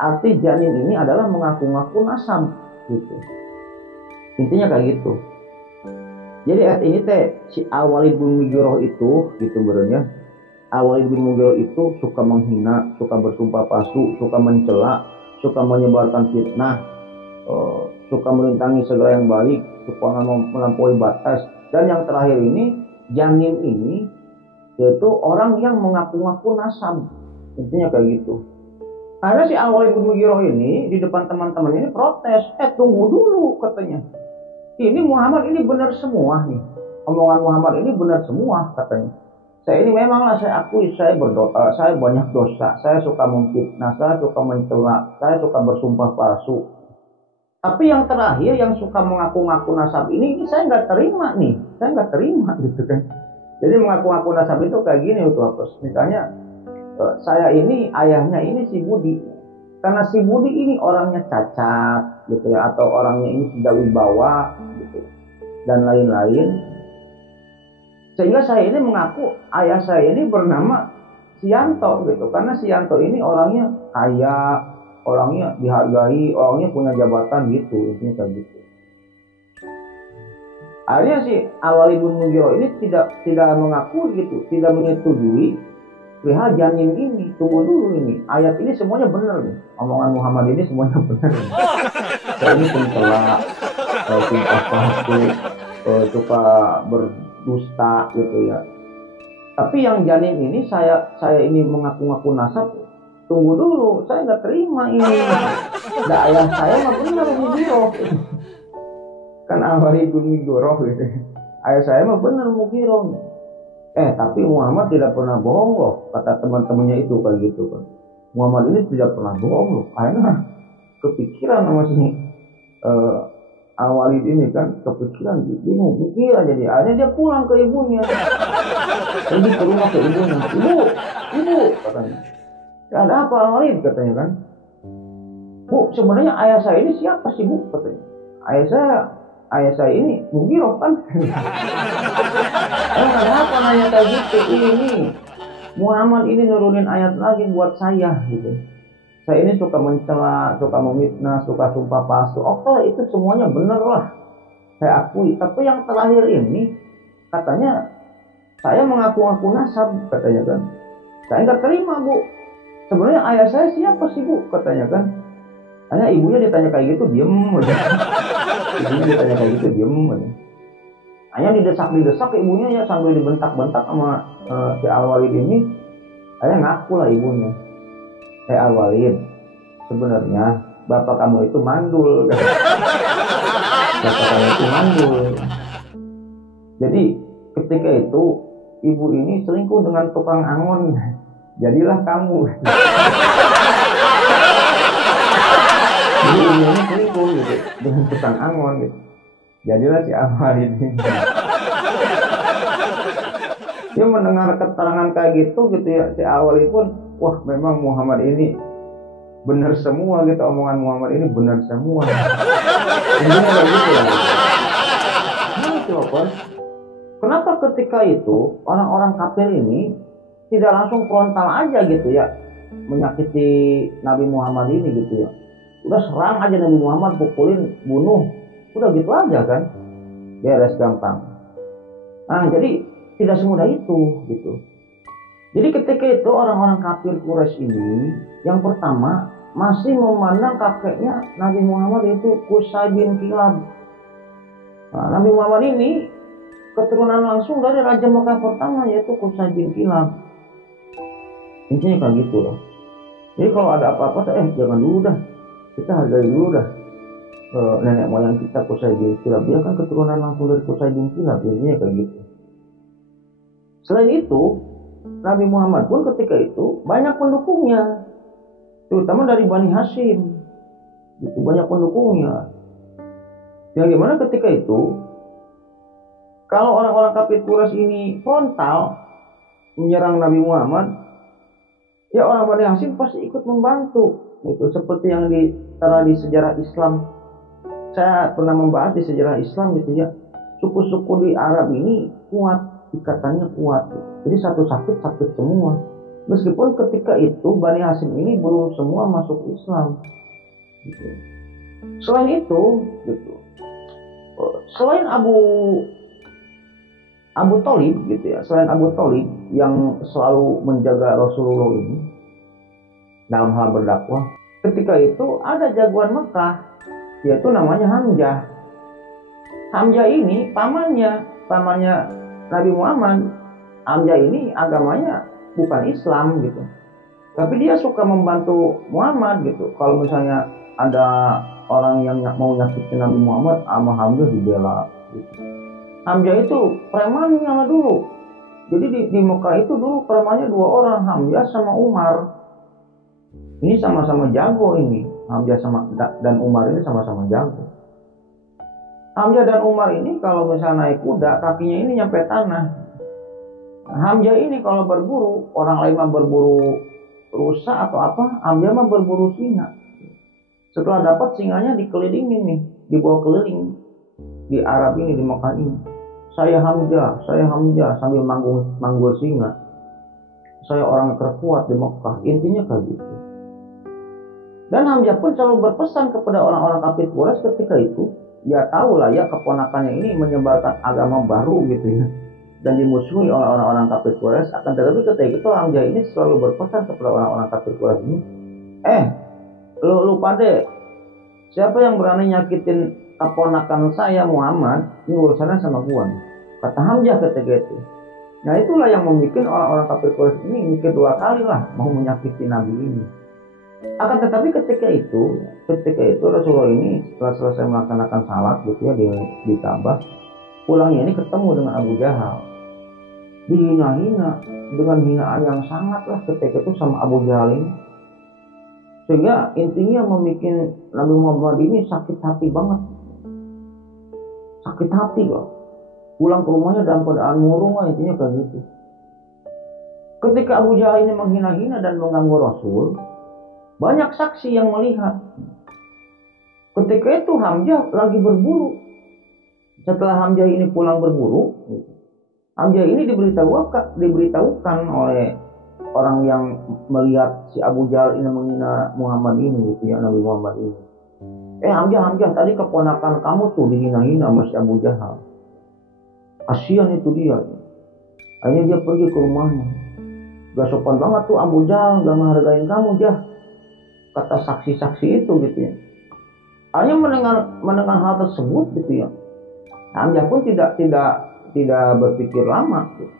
arti janim ini adalah mengaku-ngaku nasab, gitu, intinya kayak gitu. Jadi ayat ini teh si Al-Walid bin Mughirah itu, gitu berarti, Al-Walid bin Mughirah itu suka menghina, suka bersumpah palsu, suka mencela, suka menyebarkan fitnah, suka merintangi segala yang baik, suka melampaui batas. Dan yang terakhir ini, janim ini, yaitu orang yang mengaku-ngaku nasab, intinya kayak gitu. Ada si Al-Walid bin Mughirah ini di depan teman-teman ini protes, tunggu dulu, katanya, ini Muhammad ini benar semua nih, omongan Muhammad ini benar semua, katanya. Saya ini memanglah saya akui saya berdosa, saya banyak dosa, saya suka memfitnah, saya suka mencela, saya suka bersumpah palsu. Tapi yang terakhir yang suka mengaku-ngaku nasab ini saya nggak terima nih, saya nggak terima, gitu kan. Jadi mengaku-ngaku nasab itu kayak gini, misalnya saya ini ayahnya ini si Budi, karena si Budi ini orangnya cacat, gitu ya, atau orangnya ini tidak wibawa, gitu, dan lain-lain. Sehingga saya ini mengaku ayah saya ini bernama Sianto, gitu, karena Sianto ini orangnya kaya, orangnya dihargai, orangnya punya jabatan, gitu, intinya kayak gitu. Akhirnya si Al-Walid bin Mughirah ini tidak mengaku, gitu, tidak menyetujui perihal janin ini. Tunggu dulu, ini ayat ini semuanya benar nih, omongan Muhammad ini semuanya benar nih. Saya ini pencela, sumpah palsu, suka berdusta, gitu ya. Tapi yang janin ini saya ini mengaku-ngaku nasab, tunggu dulu, saya nggak terima ini. Nah, ayah saya mah benar Mughirah, kan Al-Walid bin Mughirah, gitu. Ayah saya mah benar Mughirah. Tapi Muhammad tidak pernah bohong loh, kata teman-temannya itu kayak gitu kan. Muhammad ini tidak pernah bohong loh. Akhirnya kepikiran sama si Al-Walid ini kan, kepikiran, bingung, mikir aja dia. Akhirnya dia pulang ke ibunya. Jadi ke rumah ke ibunya. Ibu, katanya. Ada apa Al-Walid, katanya kan. Bu, sebenarnya ayah saya ini siapa sih, Bu, katanya. Ayah saya ini Mughirah kan. Ada apa nanya kayak gitu? Ini Muhammad ini nurunin ayat lagi buat saya, gitu. Saya ini suka mencela, suka memfitnah, suka sumpah palsu. Oke, itu semuanya bener lah, saya akui. Tapi yang terakhir ini katanya Saya mengaku-ngaku nasab, katanya kan. Saya nggak terima, Bu. Sebenarnya ayah saya siapa sih, Bu? Katanya kan. Hanya ibunya ditanya kayak gitu, diem aja. Ibunya ditanya kayak gitu, diem aja. Hanya didesak-didesak ibunya ya, sambil dibentak-bentak sama si Al-Walid ini. Saya ngaku lah ibunya. Al-Walid, sebenarnya bapak kamu itu mandul. Bapak kamu itu mandul. Jadi ketika itu ibu ini selingkuh dengan tukang angon. Jadilah kamu. Jadi ibu ini selingkuh gitu dengan tukang angon gitu. Jadilah si Al-Walid ini. Dia mendengar keterangan kayak gitu ya, si Al-Walid pun, wah memang Muhammad ini benar semua gitu, omongan Muhammad ini benar semua. Intinya kayak gitu ya. Kenapa ketika itu orang-orang kafir ini tidak langsung frontal aja gitu ya menyakiti Nabi Muhammad ini gitu ya? Udah serang aja Nabi Muhammad, pukulin, bunuh, udah gitu aja kan, beres gampang. Nah jadi tidak semudah itu gitu. Jadi ketika itu orang-orang kafir Quraisy ini yang pertama masih memandang kakeknya Nabi Muhammad itu Qusay bin Kilab. Nah, Nabi Muhammad ini keturunan langsung dari Raja Mekah pertama, yaitu Qusay bin Kilab. Intinya kayak gitu loh. Jadi kalau ada apa-apa, jangan dulu dah, kita hargai dulu dah nenek moyang kita Qusay bin Kilab. Dia kan keturunan langsung dari Qusay bin Kilab. Intinya kayak gitu. Selain itu, Nabi Muhammad pun ketika itu banyak pendukungnya, terutama dari Bani Hashim. Itu banyak pendukungnya. Yang dimana ketika itu, kalau orang-orang kafir Quraisy ini frontal menyerang Nabi Muhammad, ya orang Bani Hashim pasti ikut membantu. Itu seperti yang ditara di sejarah Islam. Saya pernah membahas di sejarah Islam gitu ya. Suku-suku di Arab ini kuat, ikatannya kuat. Jadi satu sakit semua. Meskipun ketika itu Bani Hashim ini belum semua masuk Islam. Gitu. Selain itu, gitu. Selain Abu Thalib gitu ya, selain Abu Thalib yang selalu menjaga Rasulullah ini dalam hal berdakwah, ketika itu ada jagoan Mekah, yaitu namanya Hamzah. Hamzah ini pamannya Nabi Muhammad. Hamzah ini agamanya bukan Islam gitu, tapi dia suka membantu Muhammad gitu. Kalau misalnya ada orang yang mau nyakitin Nabi Muhammad, sama Hamzah dibela gitu. Hamzah itu premannya dulu. Jadi di Mekah itu dulu premannya 2 orang, Hamzah sama Umar. Ini sama-sama jago ini. Hamzah dan Umar ini sama-sama jago. Hamzah dan Umar ini kalau misalnya naik kuda, kakinya ini nyampe tanah. Hamzah ini kalau berburu, orang lain mah berburu rusa atau apa, Hamzah mah berburu singa. Setelah dapat singanya dikelilingin nih, dibawa keliling di Arab ini, di Mekah ini. Saya Hamzah sambil manggul singa. Saya orang terkuat di Mekah. Intinya kayak gitu. Dan Hamzah pun selalu berpesan kepada orang-orang kafir Quraisy ketika itu. Ya tahu lah ya, keponakannya ini menyebarkan agama baru gitu ya, dan dimusuhi oleh orang-orang kafir Quraisy. Akan tetapi ketika itu Hamzah ini selalu berpesan kepada orang-orang kafir Quraisy ini, lu pada siapa yang berani nyakitin keponakan saya Muhammad, ini urusannya sama gua, kata Hamzah ketika itu. Nah itulah yang membuat orang-orang kafir Quraisy ini mikir 2 kali lah mau menyakiti Nabi ini. Akan tetapi ketika itu Rasulullah ini setelah selesai melaksanakan salat gitu ya di Ka'bah, pulangnya ini ketemu dengan Abu Jahal, dihina-hina dengan hinaan yang sangat lah ketika itu sama Abu Jahal ini. Sehingga intinya membuat Nabi Muhammad ini sakit hati banget. Sakit hati loh. Pulang ke rumahnya dalam keadaan murung lah, intinya kayak gitu. Ketika Abu Jahal ini menghina-hina dan mengganggu Rasul, banyak saksi yang melihat. Ketika itu Hamzah lagi berburu. Setelah Hamzah ini pulang berburu, Hamzah ini diberitahukan oleh orang yang melihat si Abu Jahal ini menghina Muhammad ini gitu ya, Nabi Muhammad ini. Hamzah, tadi keponakan kamu tuh dihina-hina sama si Abu Jahal. Kasihan itu dia. Akhirnya dia pergi ke rumahnya. Gak sopan banget tuh Abu Jahal, gak menghargain kamu Jah, kata saksi-saksi itu gitu ya. Akhirnya mendengar hal tersebut gitu ya, Hamzah pun tidak berpikir lama gitu.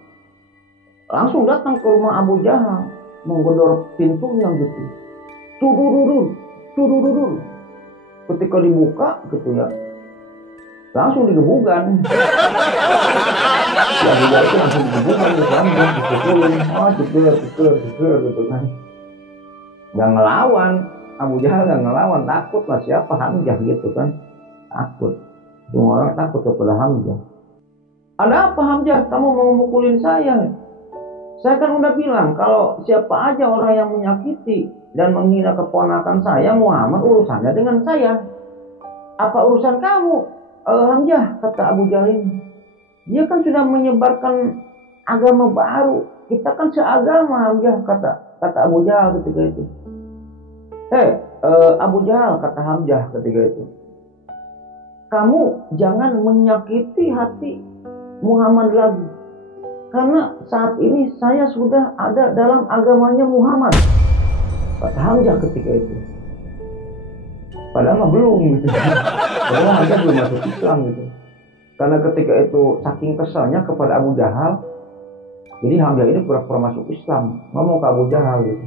Langsung datang ke rumah Abu Jahal, menggedor pintunya gitu. Turururur, turururur. Ketika dibuka gitu ya, langsung digebukan. Ya Abu Jahal itu langsung digebukan, dipukulin, dipukulin, gitu kan. Gak ngelawan, Abu Jahal gak ngelawan, takut lah siapa Hamzah gitu kan, takut. Semua orang takut kepada Hamzah. Ada apa Hamzah? Kamu mau memukulin saya? Saya kan udah bilang kalau siapa aja orang yang menyakiti dan menghina keponakan saya Muhammad, urusannya dengan saya. Apa urusan kamu, Hamzah? Kata Abu Jahal ini. Dia kan sudah menyebarkan agama baru. Kita kan seagama Hamzah, kata Abu Jahal ketika itu. Abu Jahal, kata Hamzah ketika itu, kamu jangan menyakiti hati Muhammad lagi. Karena saat ini saya sudah ada dalam agamanya Muhammad, kata Hamzah ketika itu. Padahal belum gitu. Padahal Hamzah belum masuk Islam gitu. Karena ketika itu saking kesalnya kepada Abu Jahal, jadi Hamzah ini pura-pura masuk Islam, ngomong ke Abu Jahal gitu.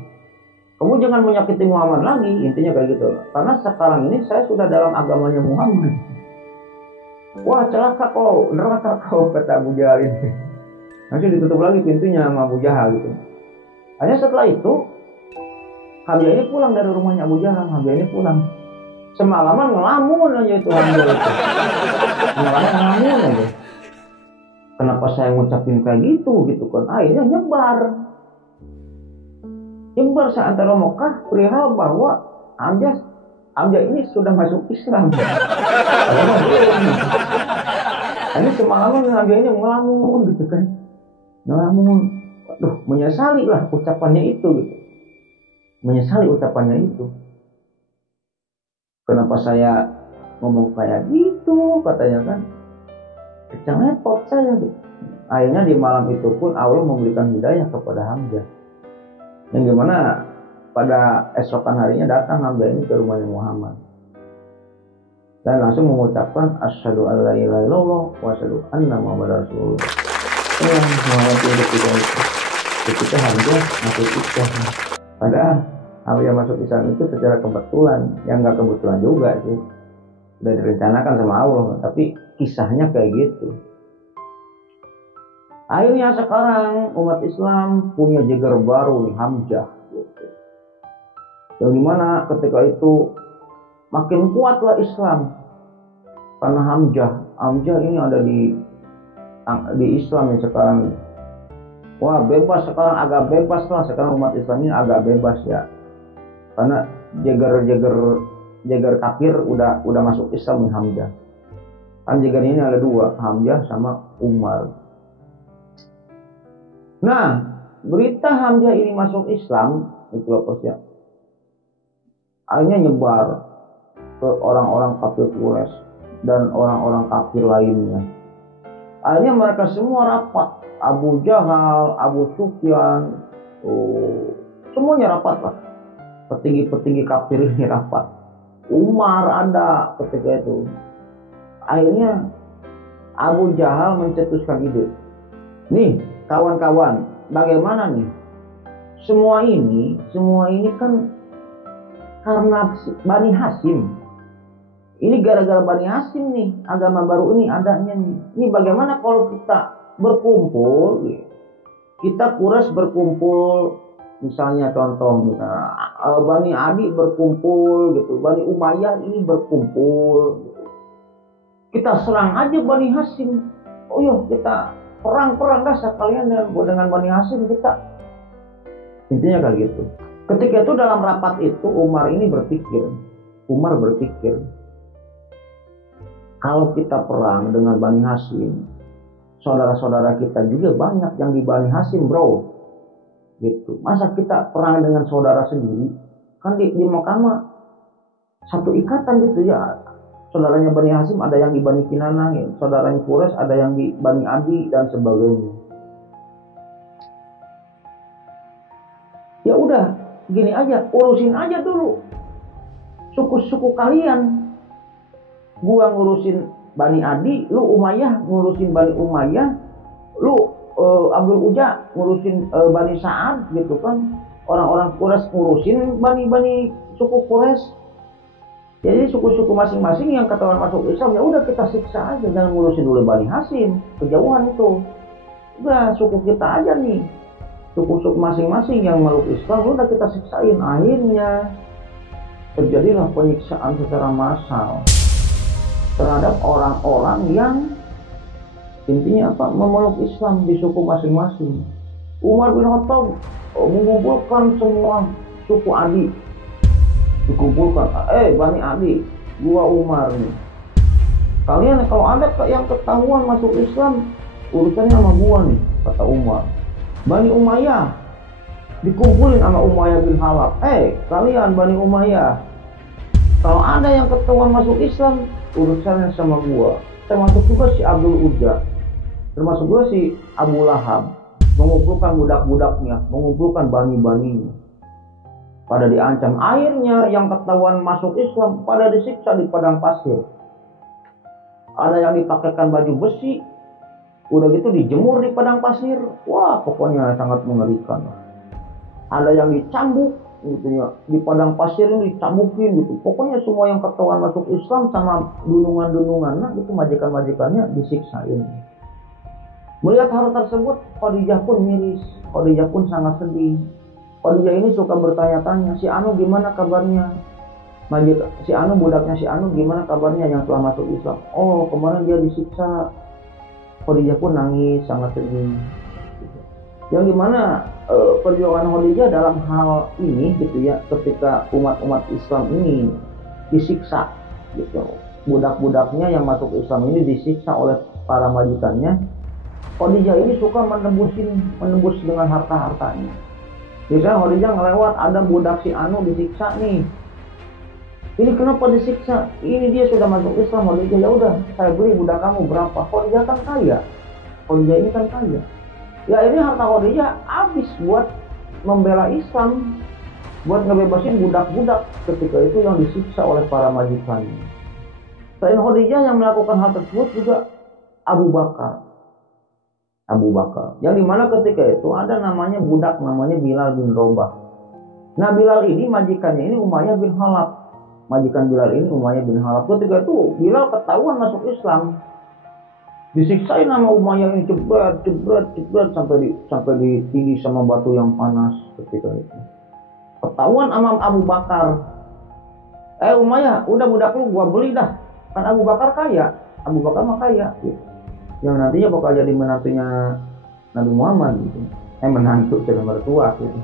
Kamu jangan menyakiti Muhammad lagi, intinya kayak gitu. Karena sekarang ini saya sudah dalam agamanya Muhammad. Wah celaka kau, neraka kau, kata Abu Jahal ini. Langsung ditutup lagi pintunya sama Abu Jahal gitu. Hanya setelah itu Hamzah ini pulang dari rumahnya Abu Jahal. Hamzah ini pulang. Semalaman ngelamun aja itu Hamzah itu. Semalaman ngelamun aja. Kenapa saya ngucapin kayak gitu kan? Akhirnya nyebar seantero Mekah perihal bahwa Hamzah ini sudah masuk Islam. Ini semalaman Hamzah ini ngelamun gitu kan. Ngelamun. Waduh, menyesali lah ucapannya itu gitu. Menyesali ucapannya itu. Kenapa saya ngomong kayak gitu, katanya kan. Kecepot saya gitu. Akhirnya di malam itu pun Allah memberikan hidayah kepada Hamzah. Yang gimana pada esokan harinya datang Hamzah ini ke rumahnya Muhammad. Dan langsung mengucapkan asyhadu an la ilaha illallah wa asyhadu anna muhammadar rasulullah. Muhammad itu ketika Hamzah masuk Islam. Padahal Hamzah masuk Islam itu secara kebetulan, yang nggak kebetulan juga sih. Sudah direncanakan sama Allah, tapi kisahnya kayak gitu. Akhirnya sekarang umat Islam punya jeger baru nih, Hamzah gitu. Yang dimana ketika itu makin kuatlah Islam karena Hamzah ini ada di Islam nih sekarang. Wah bebas sekarang, agak bebas lah sekarang umat Islam ini agak bebas ya, karena jeger kafir udah masuk Islam nih Hamzah. Kan jeger ini ada dua, Hamzah sama Umar. Nah, berita Hamzah ini masuk Islam itu apa sih? Akhirnya nyebar ke orang-orang kafir Quraisy dan orang-orang kafir lainnya. Akhirnya mereka semua rapat, Abu Jahal, Abu Sufyan, semuanya rapat lah. Petinggi-petinggi kafir ini rapat. Umar ada ketika itu. Akhirnya Abu Jahal mencetuskan ide. Nih, kawan-kawan, bagaimana nih? Semua ini kan karena Bani Hasyim. Ini gara-gara Bani Hasyim nih, agama baru ini adanya nih. Ini bagaimana kalau kita berkumpul, kita Quraisy berkumpul, misalnya contoh Bani Adi berkumpul gitu, Bani Umayyah ini berkumpul gitu. Kita serang aja Bani Hasyim. Oh yuk kita perang dah sekalian dengan Bani Hasyim kita. Intinya kayak gitu. Ketika itu dalam rapat itu Umar berpikir, kalau kita perang dengan Bani Hasyim, saudara-saudara kita juga banyak yang di Bani Hasyim bro. Gitu. Masa kita perang dengan saudara sendiri? Kan di Mekah satu ikatan gitu ya. Saudaranya Bani Hasyim ada yang di Bani Kinanah, ya. Saudaranya Quraisy ada yang di Bani Adi dan sebagainya. gini aja, urusin aja dulu suku-suku kalian. Gua ngurusin Bani Adi, lu Umayyah ngurusin Bani Umayyah, lu Abdul Uja ngurusin Bani Sa'ad gitu kan. Orang-orang Quraisy ngurusin Bani suku Quraisy. Jadi suku-suku masing-masing yang ketahuan masuk Islam, ya udah kita siksa aja, jangan ngurusin dulu Bani Hasyim, kejauhan itu. Udah suku kita aja nih, suku-suku masing-masing yang meluk Islam, udah kita siksain. Akhirnya terjadilah penyiksaan secara massal terhadap orang-orang yang intinya apa, memeluk Islam di suku masing-masing. Umar bin Khattab mengumpulkan semua suku Adi, dikumpulkan, Bani Adi, gua Umar nih, kalian kalau ada yang ketahuan masuk Islam, urusannya sama gua nih, kata Umar. Bani Umayyah dikumpulin sama Umayyah bin Khalaf, kalian Bani Umayyah, kalau ada yang ketahuan masuk Islam, urusannya sama gua. Termasuk juga si Abdul Uzza, termasuk juga si Abu Lahab, mengumpulkan budak-budaknya, mengumpulkan bani-baninya, pada diancam. Akhirnya yang ketahuan masuk Islam pada disiksa di padang pasir. Ada yang dipakaikan baju besi, udah gitu dijemur di padang pasir. Wah, pokoknya sangat mengerikan. Ada yang dicambuk gitu ya, di padang pasir ini dicambukin gitu. Pokoknya semua yang ketahuan masuk Islam sama dunungan-dunungan, nah itu majikan-majikannya disiksain. Melihat hal tersebut, Khadijah pun miris, Khadijah pun sangat sedih. Khadijah ini suka bertanya-tanya, si Anu gimana kabarnya? Si Anu, budaknya si Anu gimana kabarnya yang telah masuk Islam? Oh, kemarin dia disiksa. Khadijah pun nangis, sangat sedih. Yang dimana perjuangan Khadijah dalam hal ini gitu ya, ketika umat-umat Islam ini disiksa gitu, budak-budaknya yang masuk Islam ini disiksa oleh para majikannya, Khadijah ini suka menembus dengan harta-hartanya. Misalnya Khadijah ngelewat, ada budak si Anu disiksa nih. Ini kenapa disiksa? Ini dia sudah masuk Islam. Khadijah, ya udah saya beri budak kamu berapa? Khadijah kan kaya. Khadijah ini kan kaya. Ya ini harta Khadijah habis buat membela Islam, buat ngebebasin budak-budak ketika itu yang disiksa oleh para majikannya. Selain Khadijah yang melakukan hal tersebut juga Abu Bakar. Yang dimana ketika itu ada namanya budak namanya Bilal bin Rabah. Nah Bilal ini majikannya ini Umayyah bin Khalaf. Majikan Bilal ini Umayyah bin Khalaf. Ketika itu Bilal ketahuan masuk Islam, disiksain sama Umayyah ini, jebret sampai ditinggi sama batu yang panas ketika itu. Ketahuan sama Abu Bakar. Umayyah, udah budak lu gua beli dah. Kan Abu Bakar kaya. Abu Bakar mah kaya gitu. Yang nantinya bakal jadi menantunya Nabi Muhammad gitu. Menantu jadi mertua gitu.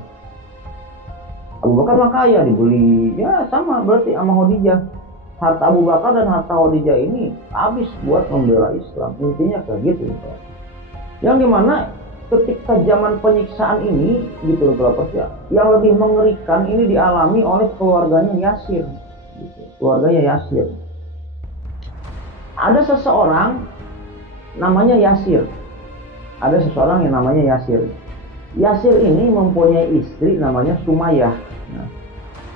Abu Bakar mah kaya, dibeli. Ya sama berarti sama Khadijah. Harta Abu Bakar dan harta Khadijah ini habis buat membela Islam. Intinya kayak gitu. Yang dimana ketika zaman penyiksaan ini gitu loh, yang lebih mengerikan ini dialami oleh keluarganya Yasir gitu. Keluarganya Yasir. Ada seseorang namanya Yasir. Ada seseorang yang namanya Yasir. Yasir ini mempunyai istri namanya Sumayyah. Nah,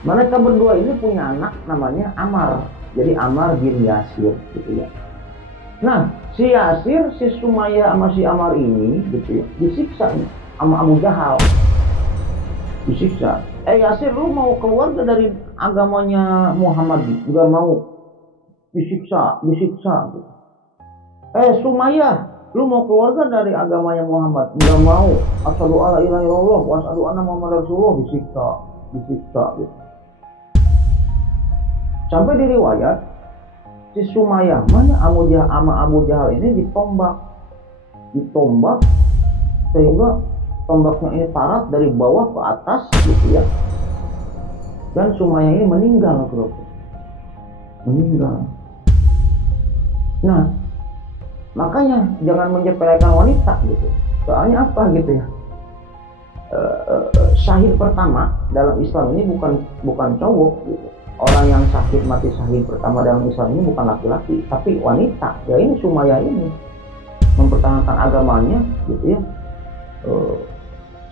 mereka berdua ini punya anak namanya Ammar. Jadi Ammar bin Yasir gitu ya. Nah, si Yasir, si Sumayyah sama si Ammar ini gitu ya, disiksa sama Abu Jahal. Disiksa. Yasir, lu mau keluar dari agamanya Muhammad? Enggak mau. Disiksa gitu. Sumayyah, lu mau keluarga dari agamanya Muhammad? Enggak mau. Asyhadu alla ilaha illallah wa asyhadu anna muhammadar rasulullah. Disiksa gitu. Sampai di riwayat si Sumayyah mana Abu Jahal ini ditombak sehingga tombaknya ini parat dari bawah ke atas gitu ya. Dan Sumayyah ini meninggal. Nah, makanya jangan menyepelekan wanita gitu. Soalnya apa gitu ya? Syahid pertama dalam Islam ini bukan cowok gitu. Orang yang mati syahid pertama dalam Islam ini bukan laki-laki, tapi wanita. Ya ini Sumayyah ini mempertahankan agamanya gitu ya,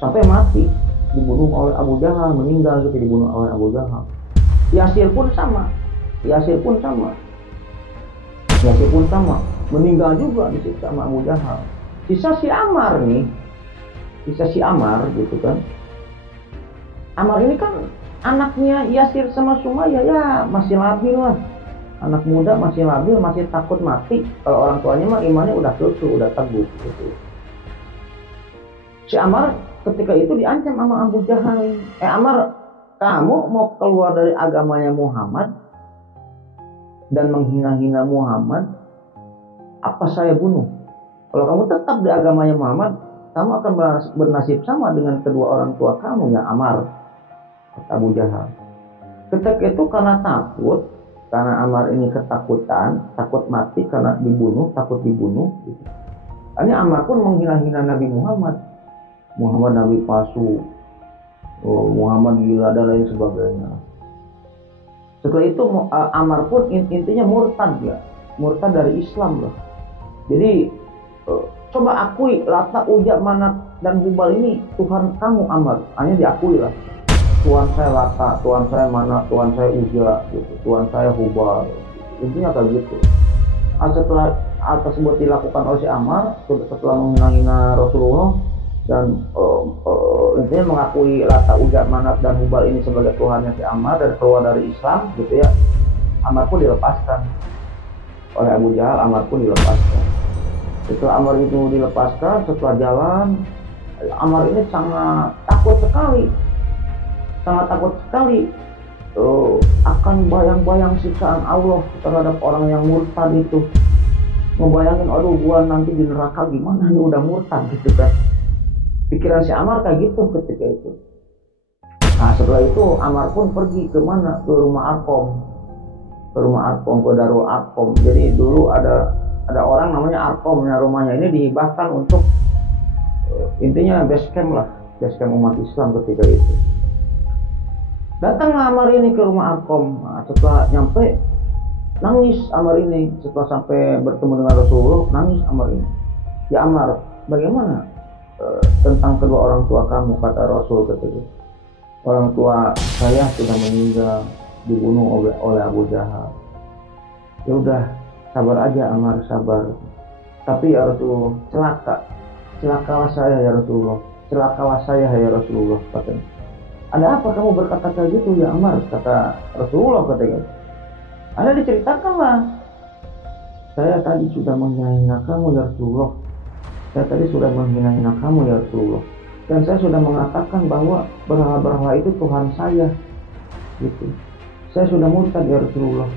sampai mati. dibunuh oleh Abu Jahal, meninggal gitu dibunuh oleh Abu Jahal. Yasir pun sama, Yasir pun sama, Yasir pun sama, meninggal juga disiksa sama Abu Jahal. Sisa si Ammar nih, sisa si Ammar gitu kan. Ammar ini kan anaknya Yasir sama Sumayyah, ya masih labil lah. Anak muda masih labil, masih takut mati. Kalau orang tuanya mah imannya udah kekeh, udah teguh gitu. Si Ammar ketika itu diancam sama Abu Jahal. Ammar, kamu mau keluar dari agamanya Muhammad dan menghina-hina Muhammad, apa saya bunuh? Kalau kamu tetap di agamanya Muhammad, kamu akan bernasib sama dengan kedua orang tua kamu ya Ammar, kata Abu Jahal. Ketika itu karena takut, karena Ammar ini ketakutan, takut mati karena dibunuh, takut dibunuh gitu. Ini Ammar pun menghina-hina Nabi Muhammad, Muhammad Nabi palsu, Muhammad gila dan lain sebagainya. Setelah itu Ammar pun intinya murtad ya, murtad dari Islam lah. Jadi coba akui Lata, Uzza, Manat dan Hubal ini Tuhan kamu Ammar, hanya diakui lah. Tuhan saya Lata, Tuhan saya Manat, Tuhan saya Uzza, gitu. Tuhan saya Hubal, intinya kayak gitu. Setelah hal tersebut dilakukan oleh si Ammar, setelah menghina Rasulullah dan intinya mengakui Lata, Uzza, Manat dan Hubal ini sebagai Tuhannya si Ammar dan keluar dari Islam gitu ya, Ammar pun dilepaskan oleh Abu Jahal. Ammar pun dilepaskan. Setelah Ammar itu dilepaskan, setelah jalan, Ammar ini sangat takut sekali, akan bayang-bayang siksaan Allah terhadap orang yang murtad itu. Membayangin, aduh gua nanti di neraka gimana nih, udah murtad gitu kan. Pikiran si Ammar kayak gitu ketika itu. Nah setelah itu Ammar pun pergi ke mana? Ke rumah Arkom, ke Darul Arkom. Jadi dulu ada orang namanya Arkom, nah rumahnya ini dihibahkan untuk intinya base camp lah, base camp umat Islam ketika itu. Datanglah Ammar ini ke rumah Arkom. Nah, setelah nyampe nangis Ammar ini, setelah sampai bertemu dengan Rasulullah, nangis Ammar ini. Ya Ammar, bagaimana tentang kedua orang tua kamu, kata Rasul ketika itu. Orang tua saya sudah meninggal, dibunuh oleh Abu Jahal. Ya udah, sabar aja Ammar, sabar. Tapi ya Rasulullah, celakalah saya ya Rasulullah, celakalah saya ya Rasulullah, katanya. Ada apa kamu berkata kayak gitu ya Ammar, kata Rasulullah ketika itu. Anda diceritakanlah, saya tadi sudah menghina kamu ya Rasulullah, saya tadi sudah menghina kamu ya Rasulullah, dan saya sudah mengatakan bahwa berhala-berhala itu Tuhan saya gitu. Saya sudah murtad ya Rasulullah,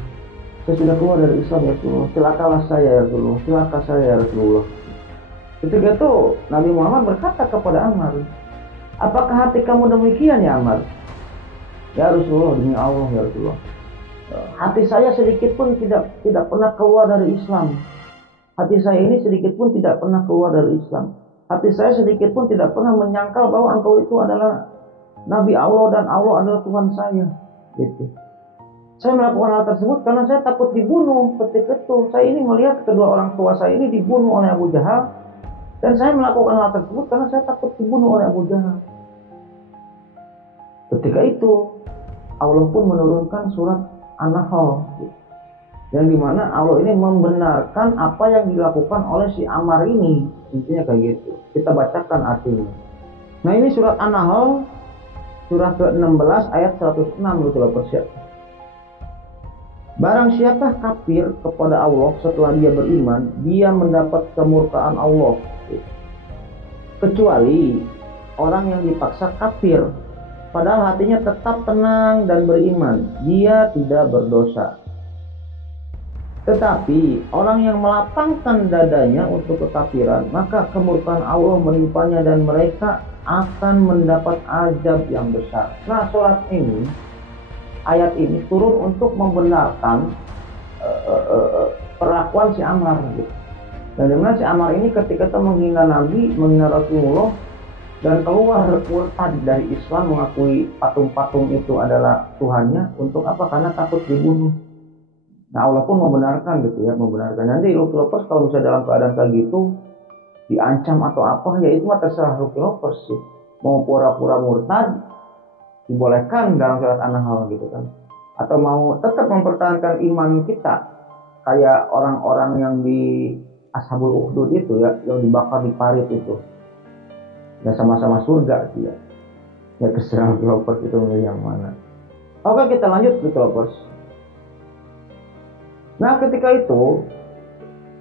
saya sudah keluar dari Islam ya Rasulullah, celakalah saya ya Rasulullah, celaka saya ya Rasulullah. Ketika itu Nabi Muhammad berkata kepada Ammar, apakah hati kamu demikian ya Ammar? Ya Rasulullah, demi Allah ya Rasulullah, hati saya sedikit pun tidak pernah keluar dari Islam. Hati saya ini sedikit pun tidak pernah keluar dari Islam. Hati saya sedikit pun tidak pernah menyangkal bahwa engkau itu adalah Nabi Allah dan Allah adalah Tuhan saya. Gitu. Saya melakukan hal tersebut karena saya takut dibunuh ketika itu. Saya ini melihat kedua orang tua saya ini dibunuh oleh Abu Jahal, dan saya melakukan hal tersebut karena saya takut dibunuh oleh Abu Jahal. Ketika itu Allah pun menurunkan surat An-Nahl, yang dimana Allah ini membenarkan apa yang dilakukan oleh si Ammar ini. Intinya kayak gitu. Kita bacakan artinya. Nah ini surat An-Nahl, surah ke-16 ayat 106 gitu loh persiap. Barang siapa kafir kepada Allah setelah dia beriman, dia mendapat kemurkaan Allah. Kecuali orang yang dipaksa kafir, padahal hatinya tetap tenang dan beriman, dia tidak berdosa. Tetapi orang yang melapangkan dadanya untuk kekafiran, maka kemurkaan Allah menimpanya dan mereka akan mendapat azab yang besar. Nah surat ini, ayat ini turun untuk membenarkan perlakuan si Ammar gitu. Dan dimana si Ammar ini ketika itu menghina Nabi, menghina Rasulullah, dan keluar murtad dari Islam, mengakui patung-patung itu adalah Tuhannya. Untuk apa? Karena takut dibunuh. Nah Allah pun membenarkan gitu ya, membenarkan. Nanti Rookie Lovers kalau misalnya dalam keadaan kayak gitu diancam atau apa, ya itu mah terserah Rookie Lovers sih. mau pura-pura murtad dibolehkan dalam surat An-Nahl gitu kan, atau mau tetap mempertahankan iman kita kayak orang-orang yang di Ashabul Ukhdud itu ya, yang dibakar di parit itu, ya sama-sama surga sih ya. Ya terserah developers itu milih yang mana. Oke, kita lanjut developers. Nah ketika itu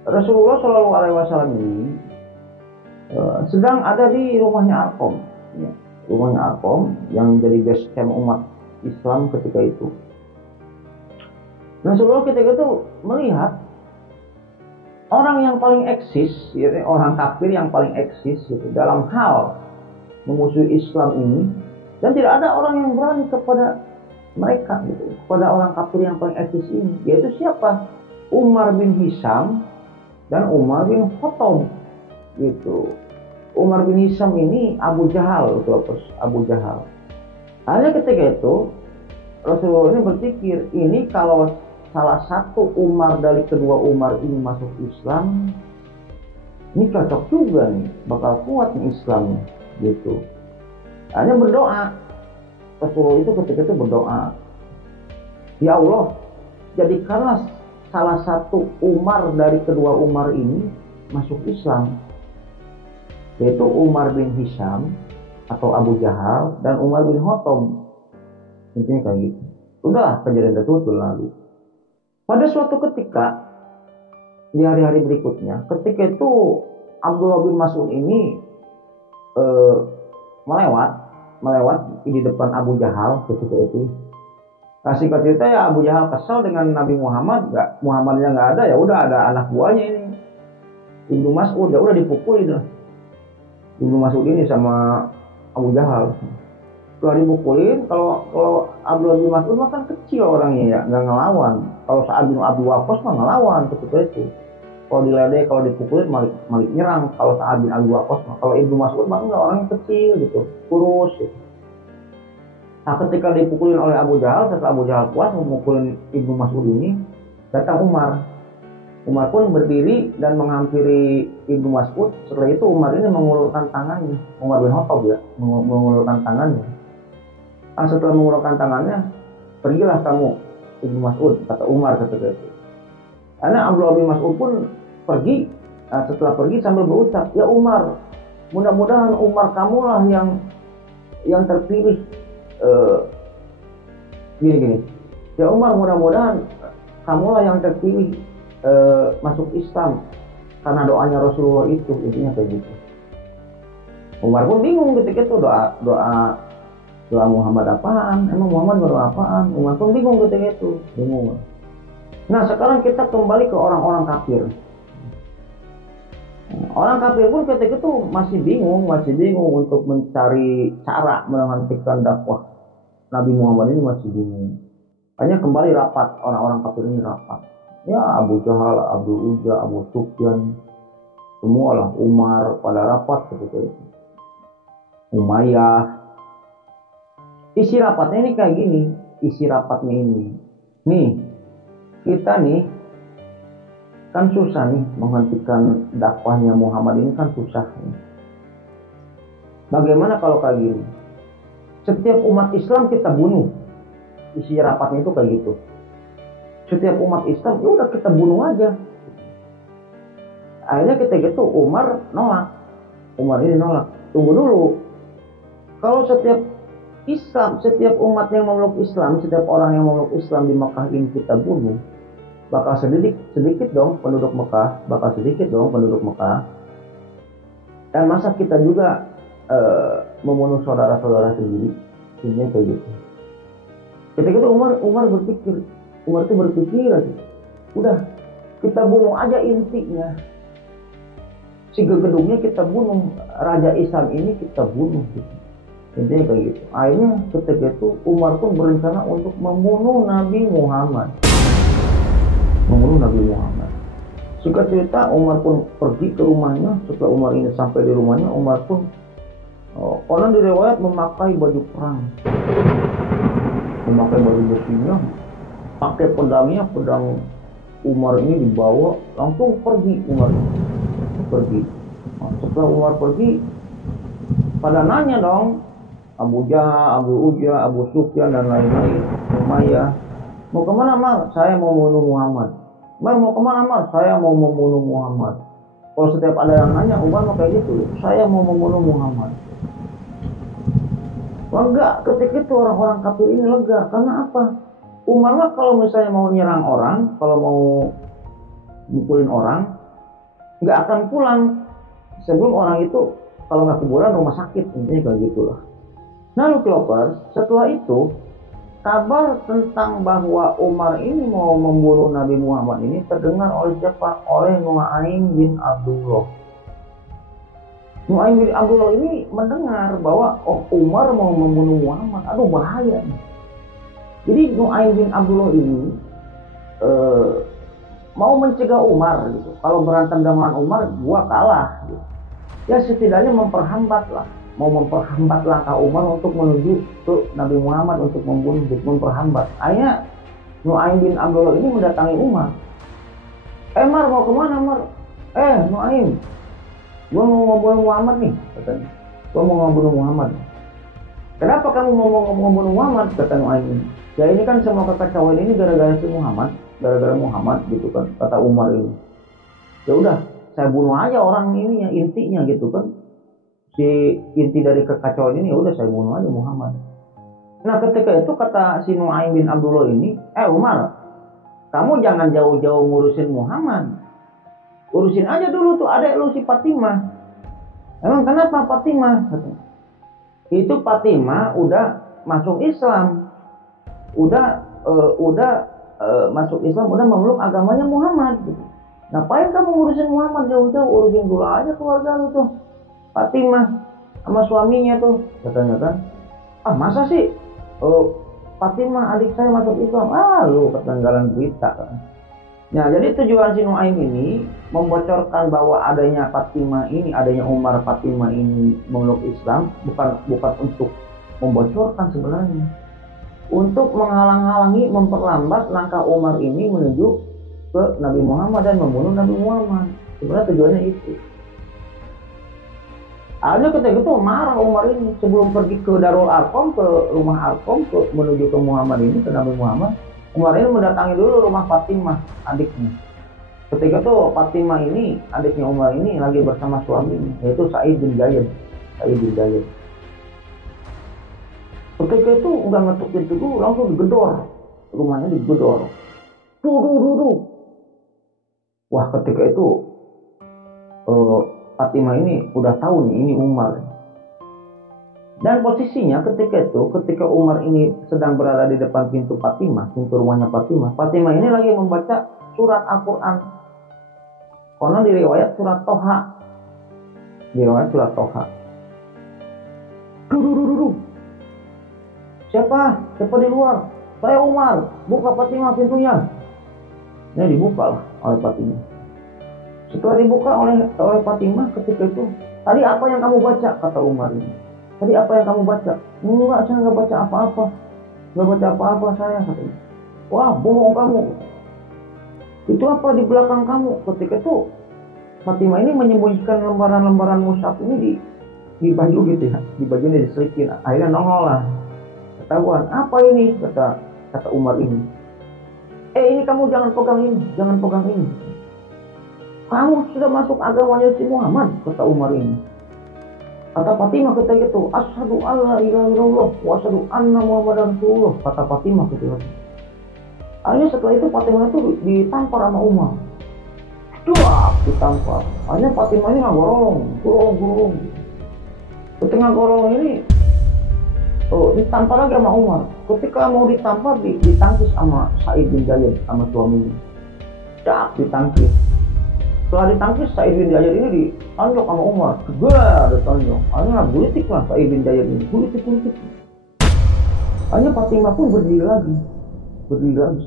Rasulullah Shallallahu Alaihi Wasallam ini sedang ada di rumahnya Arqam, ya. Rumahnya Arqam yang jadi base camp umat Islam ketika itu. Rasulullah ketika itu melihat orang yang paling eksis, ya, orang kafir yang paling eksis gitu, dalam hal memusuhi Islam ini, dan tidak ada orang yang berani kepada mereka gitu, kepada orang kafir yang paling eksis ini, yaitu siapa? Umar bin Hisham dan Umar bin Khattab gitu. Umar bin Hisham ini Abu Jahal, Abu Jahal. Hanya ketika itu Rasulullah ini berpikir, ini kalau salah satu Umar dari kedua Umar ini masuk Islam, ini cocok juga nih, bakal kuat nih Islamnya gitu. Hanya berdoa, Rasulullah itu ketika itu berdoa, ya Allah, jadikanlah salah satu Umar dari kedua Umar ini masuk Islam, yaitu Umar bin Hisham atau Abu Jahal dan Umar bin Khattab. Intinya kayak gitu. Udah, kejadian tersebut berlalu. Pada suatu ketika di hari-hari berikutnya, ketika itu Abdullah bin Mas'ud ini melewat di depan Abu Jahal ketika itu. Kasih cerita ya, Abu Jahal kesal dengan Nabi Muhammad, Muhammadnya nggak ada, ya udah ada anak buahnya ini Ibnu Mas'ud, ya udah dipukulin lah Ibnu Mas'ud ini sama Abu Jahal. Setelah dipukulin, kalau Abdullah bin Mas'ud mah kan kecil orangnya ya, nggak ngelawan. Kalau Sa'ad bin Abi Waqqas mah ngelawan ketika itu. Kalau diledek, kalau dipukulin malah nyerang. Kalau Sa'ad bin Abi Waqqas mah, kalau Ibnu Mas'ud mah enggak, orangnya kecil gitu, kurus gitu. Nah ketika dipukulin oleh Abu Jahal, setelah Abu Jahal puas memukulin Ibnu Mas'ud ini, datang Umar. Umar pun berdiri dan menghampiri Ibnu Mas'ud. Setelah itu Umar ini mengulurkan tangannya, Umar bin Khattab ya, mengulurkan tangannya. Nah, setelah mengulurkan tangannya, pergilah kamu Ibnu Mas'ud, kata Umar ketika itu. Karena Abdullah bin Mas'ud pun pergi. Nah, setelah pergi sambil berucap, ya Umar, mudah-mudahan Umar kamulah yang terpilih. Gini, ya Umar, mudah-mudahan kamulah yang terpilih masuk Islam karena doanya Rasulullah itu. Intinya kayak gitu. Umar pun bingung ketika itu, doa Muhammad apaan? Emang Muhammad berdoa apaan? Umar pun bingung ketika itu, bingung. Nah sekarang kita kembali ke orang-orang kafir. Orang kafir pun ketika itu masih bingung untuk mencari cara menghentikan dakwah Nabi Muhammad ini, masih bingung. Hanya kembali rapat, orang-orang kafir ini rapat. Ya Abu Jahal, Abu Uzza, Abu Sufyan, semualah, Umar pada rapat ketika itu. Umayyah. Isi rapatnya ini kayak gini, isi rapatnya ini. Nih, kita nih kan susah nih menghentikan dakwahnya Muhammad ini, kan susah nih. Bagaimana kalau kayak gini? Setiap umat Islam kita bunuh. Isi rapatnya itu kayak gitu. Setiap umat Islam, ya udah kita bunuh aja. Akhirnya ketika itu Umar nolak. Umar ini nolak. Tunggu dulu. Kalau setiap Islam, setiap umat yang memeluk Islam, setiap orang yang memeluk Islam di Mekah ini kita bunuh, bakal sedikit dong penduduk Mekah, Dan masa kita juga membunuh saudara-saudara sendiri, intinya kayak gitu. Ketika itu Umar itu berpikir aja, udah kita bunuh aja intinya, si gedungnya kita bunuh, Raja Islam ini kita bunuh gitu. Intinya kayak gitu. Akhirnya ketika itu Umar pun berencana untuk membunuh Nabi Muhammad. Singkat cerita, Umar pun pergi ke rumahnya. Setelah Umar ini sampai di rumahnya, Umar pun konon diriwayat memakai baju perang, memakai baju besinya, pakai pedangnya, pedang Umar ini dibawa, langsung pergi Umar. Nah, setelah Umar pergi, pada nanya dong, Abu Jahal, Abu Uja, Abu Sufyan dan lain-lain, Umayyah, mau kemana Mar? Saya mau membunuh Muhammad. Mar mau kemana Mar? Saya mau membunuh Muhammad. Kalau setiap ada yang nanya, Umar mau kayak gitu, saya mau membunuh Muhammad. Lega ketika itu orang-orang kafir ini lega, karena apa? Umar lah kalau misalnya mau nyerang orang, kalau mau mukulin orang, nggak akan pulang sebelum orang itu kalau nggak kuburan rumah sakit, intinya kayak gitulah. Nah, Lovers, setelah itu kabar tentang bahwa Umar ini mau membunuh Nabi Muhammad ini terdengar oleh siapa? Oleh Nu'aim bin Abdullah. Nu'aim bin Abdullah ini mendengar bahwa Umar mau membunuh Muhammad. Aduh, bahaya nih. Jadi Nu'aim bin Abdullah ini mau mencegah Umar gitu. Kalau berantem dengan Umar, gua kalah gitu. Ya setidaknya memperhambat lah. Mau memperhambat langkah Umar untuk menuju ke Nabi Muhammad untuk membunuh, memperhambat. Akhirnya Nu'aim bin Abdullah ini mendatangi Umar. Mar mau kemana Mar? Nu'aim, gua mau membunuh Muhammad nih, katanya. Gua mau membunuh Muhammad. Kenapa kamu mau membunuh Muhammad? Kata Nu'aim ini. Ya ini kan semua kekacauan ini gara-gara si Muhammad, gara-gara Muhammad gitu kan, kata Umar ini. Ya udah, saya bunuh aja orang ini yang intinya gitu kan. Si inti dari kekacauan ini, ya udah saya bunuh aja Muhammad. Nah ketika itu kata si Nu'aim bin Abdullah ini, Umar, kamu jangan jauh-jauh ngurusin Muhammad, urusin aja dulu tuh adek lu si Fatimah. Emang kenapa Fatimah? Itu Fatimah udah masuk Islam, udah masuk Islam, udah memeluk agamanya Muhammad gitu. Ngapain kamu ngurusin Muhammad jauh-jauh, urusin dulu aja keluarga lu tuh, Fatimah sama suaminya tuh, katanya kan. Masa sih Fatimah adik saya masuk Islam? Lu ketinggalan berita kan. Nah jadi tujuan si Nu'aim ini membocorkan bahwa adanya Fatimah ini, adanya Umar Fatimah ini memeluk Islam bukan untuk membocorkan sebenarnya, untuk menghalang-halangi, memperlambat langkah Umar ini menuju ke Nabi Muhammad dan membunuh Nabi Muhammad. Sebenarnya tujuannya itu. Ada ketika itu marah Umar ini sebelum pergi ke Darul Arqam, ke rumah Arqam, menuju ke Muhammad ini, ke Nabi Muhammad. Umar ini mendatangi dulu rumah Fatimah, adiknya. Ketika itu Fatimah ini, adiknya Umar ini lagi bersama suaminya, yaitu Sa'id bin Zaid. Ketika itu nggak ngetuk pintu dulu, langsung digedor. Rumahnya digedor. Duh. Wah ketika itu Fatimah ini udah tahu nih ini Umar. Dan posisinya ketika Umar ini sedang berada di depan pintu Fatimah, pintu rumahnya Fatimah. Fatimah ini lagi membaca surat Al-Quran. Konon diriwayat surat Toha. Duh. Siapa di luar? Saya Umar. Buka Fatimah pintunya. Ini dibuka lah oleh Fatimah. Setelah dibuka oleh Fatimah ketika itu, tadi apa yang kamu baca? Kata Umar ini. Tadi apa yang kamu baca? Enggak, saya nggak baca apa-apa. Nggak baca apa-apa saya, katanya. Wah, bohong kamu. Itu apa di belakang kamu? Ketika itu Fatimah ini menyembunyikan lembaran-lembaran mushaf ini di baju gitu ya. Di bajunya diselikin. Akhirnya nongol lah. Ketahuan, apa ini? Kata Umar ini. Ini kamu jangan pegang ini. Kamu sudah masuk agamanya si Muhammad, kata Umar ini. Kata Fatimah ketika itu, asyhadu alla ilaha illallah wa asyhadu anna muhammadan rasulullah, kata Fatimah ketika itu. Akhirnya setelah itu Fatimah itu ditampar sama Umar. Ditampar. Akhirnya Fatimah ini ngagorong. Ketika ngagorong ini ditampar lagi sama Umar. Ketika mau ditampar ditangkis sama Sa'id bin Zaid, sama suaminya. Ditangkis. Setelah ditangkis, Sa'id bin Zaid ini ditonjok sama Umar. Ditonjok. Akhirnya politik lah Sa'id bin Zaid ini. Politik. Akhirnya Fatimah pun berdiri lagi.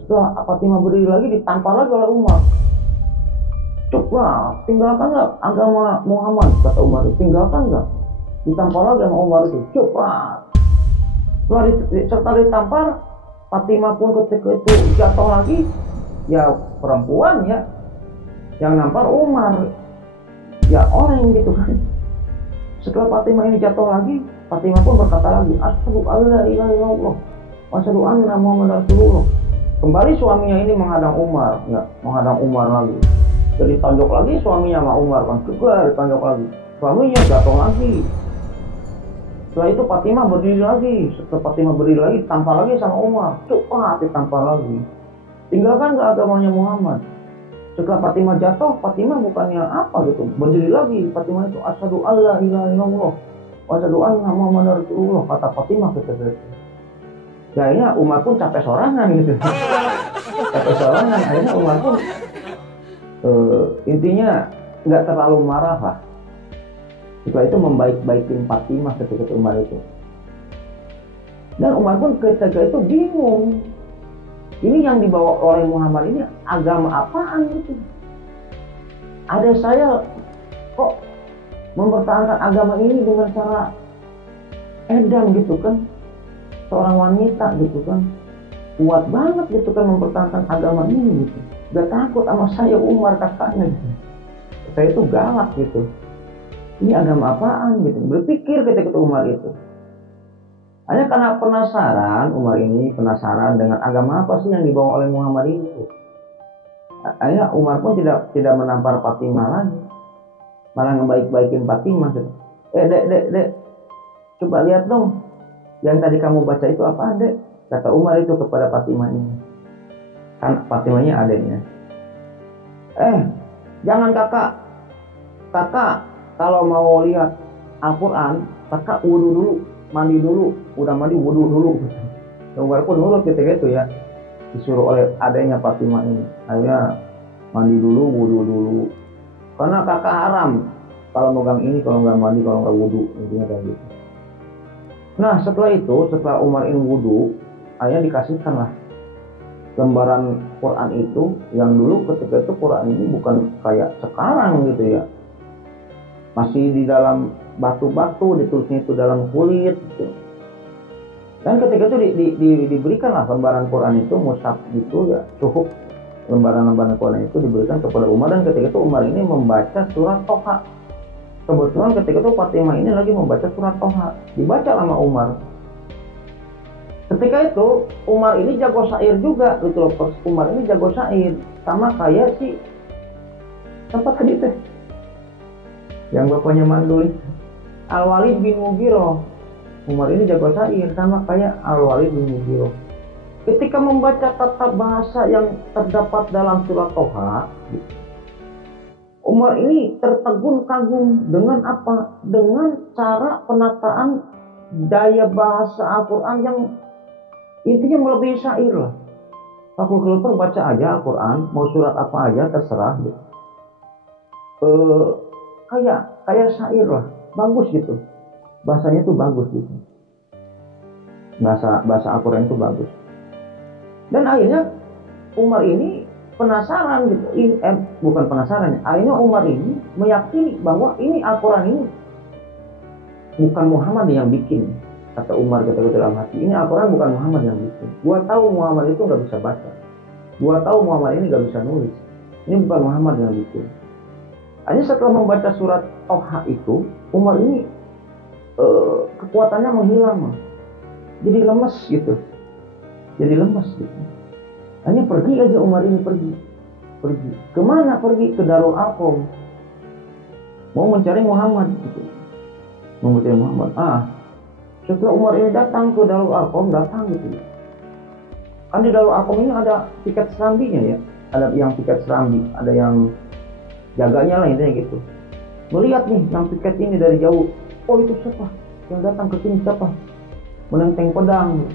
Setelah Fatimah berdiri lagi, ditampar lagi oleh Umar. Coba, tinggalkan nggak agama Muhammad, kata Umar. Tinggalkan nggak? Ditampar lagi sama Umar itu. Coba. Setelah ditampar, Fatimah pun ketika itu jatuh lagi. Ya perempuan ya, yang nampar Umar, ya orang gitu kan. Setelah Fatimah ini jatuh lagi, Fatimah pun berkata lagi, asyhadu alla ilaha illallah wa asyhadu anna Muhammadar Rasulullah. Kembali suaminya ini menghadang Umar, ya, menghadang Umar lagi. Jadi tonjok lagi suaminya sama Umar kan, juga ditonjok lagi. Suaminya jatuh lagi. Setelah itu Fatimah berdiri lagi. Setelah Fatimah berdiri lagi, tampar lagi sama Umar. Cepat ditampar lagi. Tinggalkan ke agamanya Muhammad. Setelah Fatimah jatuh, Fatimah bukannya apa gitu, berdiri lagi. Fatimah itu asyhadu alla ilaha illallah wa asyhadu anna Muhammadar Rasulullah, kata Fatimah ketika itu. Ya akhirnya Umar pun capek sorangan gitu. Capek sorangan, akhirnya Umar pun intinya nggak terlalu marah lah. Setelah itu membaik-baikin Fatimah ketika Umar itu. Dan Umar pun ketika itu bingung. Ini yang dibawa oleh Muhammad ini agama apaan gitu? Ada saya kok mempertahankan agama ini dengan cara edan gitu kan? Seorang wanita gitu kan? Kuat banget gitu kan mempertahankan agama ini gitu. Gak takut sama saya Umar kakaknya gitu. Saya itu galak gitu. Ini agama apaan gitu? Berpikir ketika Umar itu. Hanya karena penasaran, Umar ini penasaran dengan agama apa sih yang dibawa oleh Muhammad itu. Akhirnya Umar pun tidak menampar Fatimah lagi, malah ngebaik-baikin Fatimah gitu. Dek, coba lihat dong, yang tadi kamu baca itu apa, Dek? Kata Umar itu kepada Fatimah ini. Kan Fatimahnya adiknya. Jangan kakak kalau mau lihat Al-Quran, kakak wudu dulu. Mandi dulu, udah mandi wudu dulu. Umar pun nurut ketika itu ya, disuruh oleh adanya Fatimah ini. Akhirnya mandi dulu, wudu dulu. Karena kakak haram kalau megang ini, kalau nggak mandi, kalau nggak wudu, intinya kayak gitu. Nah setelah itu, setelah Umar ini wudu, akhirnya dikasihkanlah lembaran Quran itu, yang dulu ketika itu Quran ini bukan kayak sekarang gitu ya, masih di dalam batu-batu, ditulisnya itu dalam kulit gitu. Dan ketika itu diberikanlah lembaran Quran itu, mushaf gitu ya, cukup lembaran-lembaran Quran itu diberikan kepada Umar. Dan ketika itu Umar ini membaca surat Toha. Kebetulan ketika itu Fatimah ini lagi membaca surat Toha, dibaca sama Umar. Ketika itu Umar ini jago syair juga gitu loh. Umar ini jago syair, sama kayak si apa tadi teh yang bapaknya mandul, Al-Walid bin Mughirah. Umar ini jago syair sama kayak Al-Walid bin Mughirah. Ketika membaca tata bahasa yang terdapat dalam surat Toha, Umar ini tertegun-kagum dengan apa? Dengan cara penataan daya bahasa Al-Quran yang intinya melebihi syair lah. Kalkulator baca aja Al-Quran, mau surat apa aja terserah gitu. Kayak syair lah, bagus gitu. Bahasanya tuh bagus gitu. Bahasa Al-Quran itu bagus. Dan akhirnya Umar ini penasaran gitu. Bukan penasaran. Akhirnya Umar ini meyakini bahwa ini Al-Quran ini bukan Muhammad yang bikin. Kata Umar ketika dalam hati, ini Al-Quran bukan Muhammad yang bikin. Gua tahu Muhammad itu nggak bisa baca. Gua tahu Muhammad ini nggak bisa nulis. Ini bukan Muhammad yang bikin. Hanya setelah membaca surat Toha itu, Umar ini kekuatannya menghilang, jadi lemes gitu. Hanya pergi aja Umar ini pergi. Kemana pergi? Ke Darul Arqam. Mau mencari Muhammad gitu. Setelah Umar ini datang ke Darul Arqam, gitu. Kan di Darul Arqam ini ada tiket serambinya ya. Ada yang tiket serambi, ada yang jaganya lah intinya gitu. Melihat nih yang tiket ini dari jauh. Oh itu siapa? Yang datang ke sini siapa? Menenteng pedang.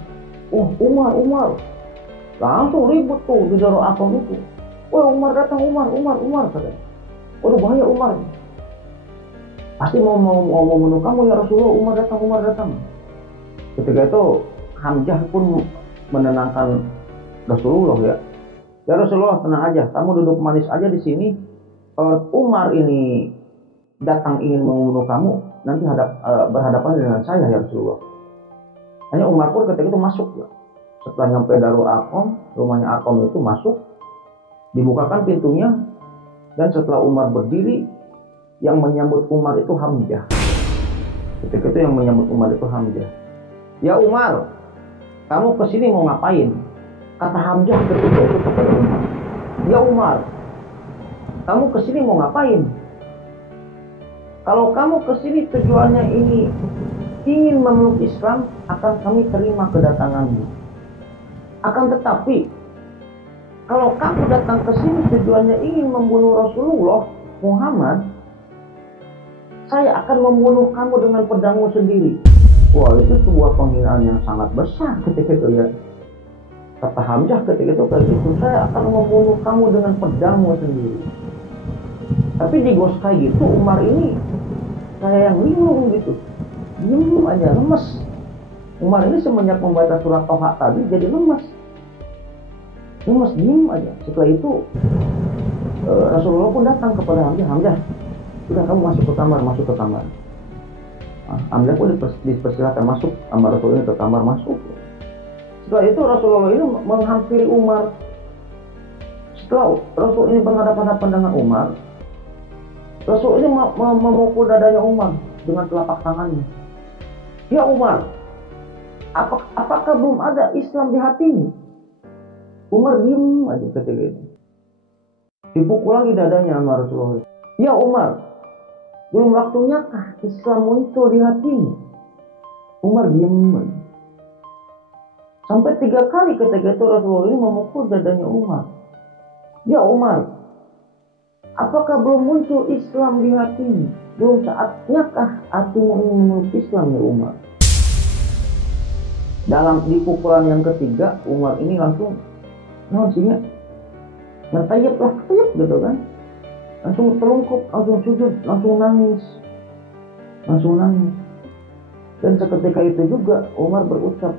Oh Umar. Langsung ribut tuh di Darul Arqam itu. Oh Umar datang, Umar katanya. Waduh bahaya Umar. Pasti mau membunuh kamu ya Rasulullah. Umar datang. Ketika itu Hamzah pun menenangkan Rasulullah ya. Ya Rasulullah tenang aja, kamu duduk manis aja di sini. Kalau Umar ini datang ingin membunuh kamu, nanti berhadapan dengan saya ya Rasulullah. Hanya Umar pun ketika itu masuk ya. Setelah nyampe Darul Arqam, rumahnya Arqam itu masuk, dibukakan pintunya, dan setelah Umar berdiri, yang menyambut Umar itu Hamzah. Ketika itu yang menyambut Umar itu Hamzah. Ya Umar, kamu kesini mau ngapain? Kata Hamzah ketika itu kepada Umar. Ya Umar, kamu kesini mau ngapain? Kalau kamu kesini tujuannya ini ingin memeluk Islam, akan kami terima kedatanganmu. Akan tetapi, kalau kamu datang ke sini tujuannya ingin membunuh Rasulullah Muhammad, saya akan membunuh kamu dengan pedangmu sendiri. Wah, itu sebuah penghinaan yang sangat besar ketika itu ya. Kata Hamzah ketika itu kayak gitu, saya akan membunuh kamu dengan pedangmu sendiri. Tapi di gos kayak gitu, Umar ini kayak yang linglung gitu, diem aja, lemes. Umar ini semenjak membaca surat Toha tadi jadi lemes, diem aja. Setelah itu Rasulullah pun datang kepada Hamzah. Hamzah, sudah kamu masuk ke kamar. Hamzah pun dipersilakan masuk sama Rasulullah ke kamar, masuk. Setelah itu Rasulullah ini menghampiri Umar. Setelah Rasul ini berhadapan-hadapan dengan Umar, Rasul ini memukul dadanya Umar dengan telapak tangannya. Ya Umar, apakah belum ada Islam di hatimu? Umar diem aja ketika itu. Dipukul lagi dadanya sama Rasulullah. Ya Umar, belum waktunya kah Islam muncul di hatimu? Umar diem aja. Sampai 3 kali ketika itu Rasulullah ini memukul dadanya Umar. Ya Umar, apakah belum muncul Islam di hatimu? Belum saatnya kah hatimu ingin memeluk Islam ya Umar? Dalam di pukulan yang ketiga, Umar ini langsung ngetayap gitu kan, langsung terlungkup, langsung sujud, langsung nangis. Dan seketika itu juga Umar berucap,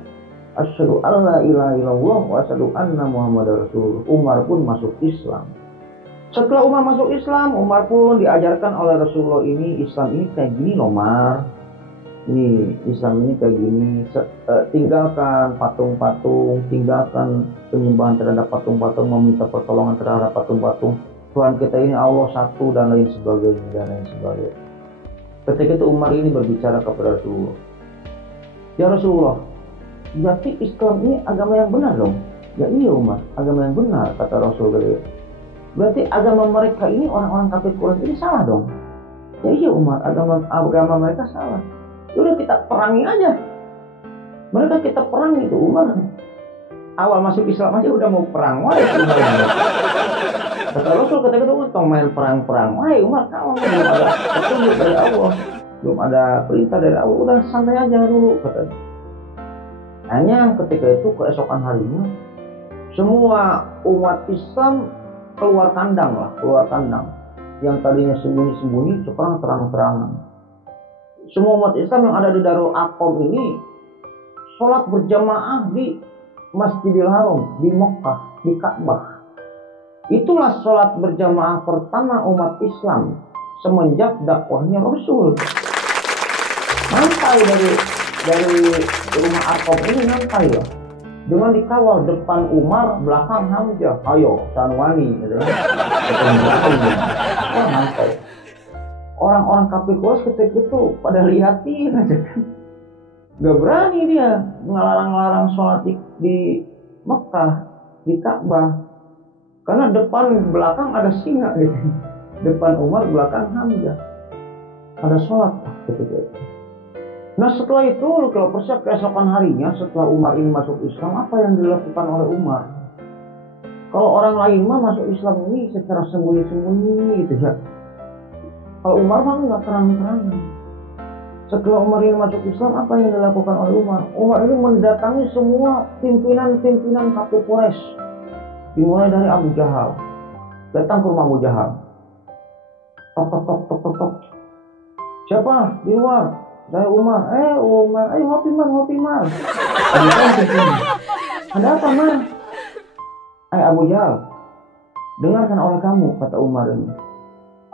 asyhadu alla ilaha illallah wa asyhadu anna muhammadar rasulullah. Umar pun masuk Islam. Setelah Umar masuk Islam, Umar pun diajarkan oleh Rasulullah ini, Islam ini kayak gini loh Umar. Ini Islam ini kayak gini, tinggalkan patung-patung, tinggalkan penyembahan terhadap patung-patung, meminta pertolongan terhadap patung-patung. Tuhan kita ini Allah satu dan lain sebagainya. Ketika itu Umar ini berbicara kepada Rasulullah. Ya Rasulullah, berarti Islam ini agama yang benar dong? Ya iya Umar, agama yang benar, kata Rasulullah. Berarti agama mereka ini, orang-orang kafir Quraisy ini salah dong? Ya iya Umar, agama mereka salah. Udah kita perangi aja. Mereka kita perang itu Umar. Awal masuk Islam aja udah mau perang. Wah, kata Rasul ketika itu tong main perang-perang. Wah Umar, kamu belum ada petunjuk dari Allah, belum ada perintah dari Allah. Udah santai aja dulu katanya. Hanya ketika itu keesokan harinya, semua umat Islam keluar kandang. Yang tadinya sembunyi-sembunyi sekarang terang-terangan. Semua umat Islam yang ada di Darul Arqam ini sholat berjamaah di Masjidil Haram, di Mekah, di Ka'bah. Itulah sholat berjamaah pertama umat Islam semenjak dakwahnya Rasul. Nantai dari rumah Arqam ini nantai lah. Dengan dikawal depan Umar, belakang Hamzah. Ayo, Sanwani, gitu kan. Wah, nantai. Orang-orang kafir Quraisy ketika itu pada liatin aja kan. Gak berani dia ngelarang-larang sholat di Mekah, di Ka'bah. Karena depan belakang ada singa gitu. Depan Umar, belakang Hamzah. Ada sholat ketika itu. Nah setelah itu kalau persiap keesokan harinya, setelah Umar ini masuk Islam, apa yang dilakukan oleh Umar? Kalau orang lain mah masuk Islam ini secara sembunyi-sembunyi gitu ya. Kalau Umar mah nggak terang-terangan. Setelah Umar ini masuk Islam, apa yang dilakukan oleh Umar? Umar ini mendatangi semua pimpinan kafir Quraisy, dimulai dari Abu Jahal. Datang ke rumah Abu Jahal. Tok. Siapa di luar? Saya Umar. Umar, ayo ngopi Mar. Ada apa Mar? Abu Jahal, dengarkan oleh kamu, kata Umar ini.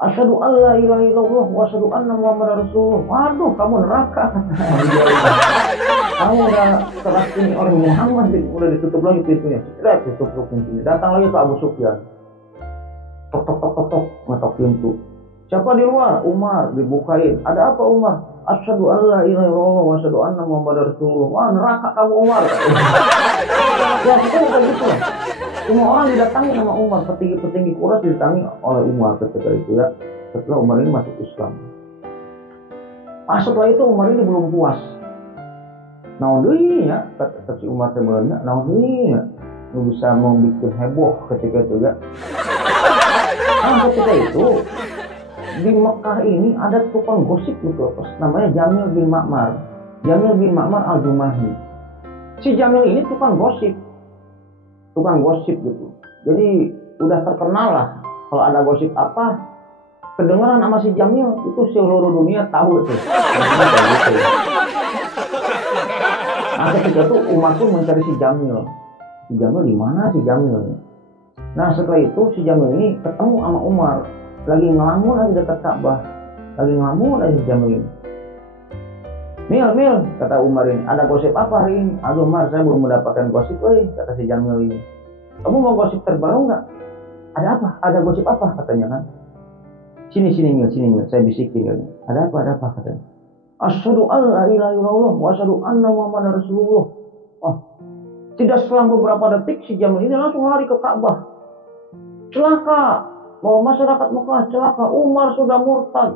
Asyhadu alla ilaha illallah wa asyhadu anna muhammadar rasulullah. Waduh, kamu neraka. Kamu udah terasini oleh Muhammad, udah ditutup lagi pintunya. Sudah ditutup pintunya. Datang lagi ke Abu Sufyan. Tok, ngetok pintu. Siapa di luar? Umar, dibukain. Ada apa Umar? Asyhadu an la ilaha illallah wa asyhadu anna Muhammadar Rasulullah. Wah, neraka kamu Umar. Ya, itu kayak gitu lah. Semua orang didatangi sama Umar, petinggi-petinggi Quraisy didatangi oleh Umar ketika itu ya. Setelah Umar ini masuk Islam. Setelah itu Umar ini belum puas. Naon deui ya, kata si Umar teh beunna, naon deui ya. Nu bisa membuat heboh ketika itu ya. Ketika itu di Mekah ini ada tukang gosip gitu, namanya Jamil bin Ma'mar. Jamil bin Ma'mar al-Jumahi. Si Jamil ini tukang gosip gitu. Jadi udah terkenal lah. Kalau ada gosip apa, kedengaran sama si Jamil itu seluruh dunia tahu itu. Nah, ketika itu Umar pun mencari si Jamil. Si Jamil di mana si Jamil? Nah, setelah itu si Jamil ini ketemu sama Umar. Lagi ngelamun aja dekat Ka'bah. Lagi ngelamun aja si Jamil ini. Mil, kata Umar ini, ada gosip apa hari ini? Aduh Umar, saya belum mendapatkan gosip, kata si Jamil ini. Kamu mau gosip terbaru nggak? Ada apa? Ada gosip apa? Katanya kan. Sini Mil, saya bisikin kan. Ada apa katanya. Asyhadu an la ilaha illallah wa asyhadu anna Muhammadar Rasulullah. Oh, tidak selang beberapa detik si Jamil ini langsung lari ke Ka'bah. Celaka, bahwa masyarakat Mekah celaka, Umar sudah murtad,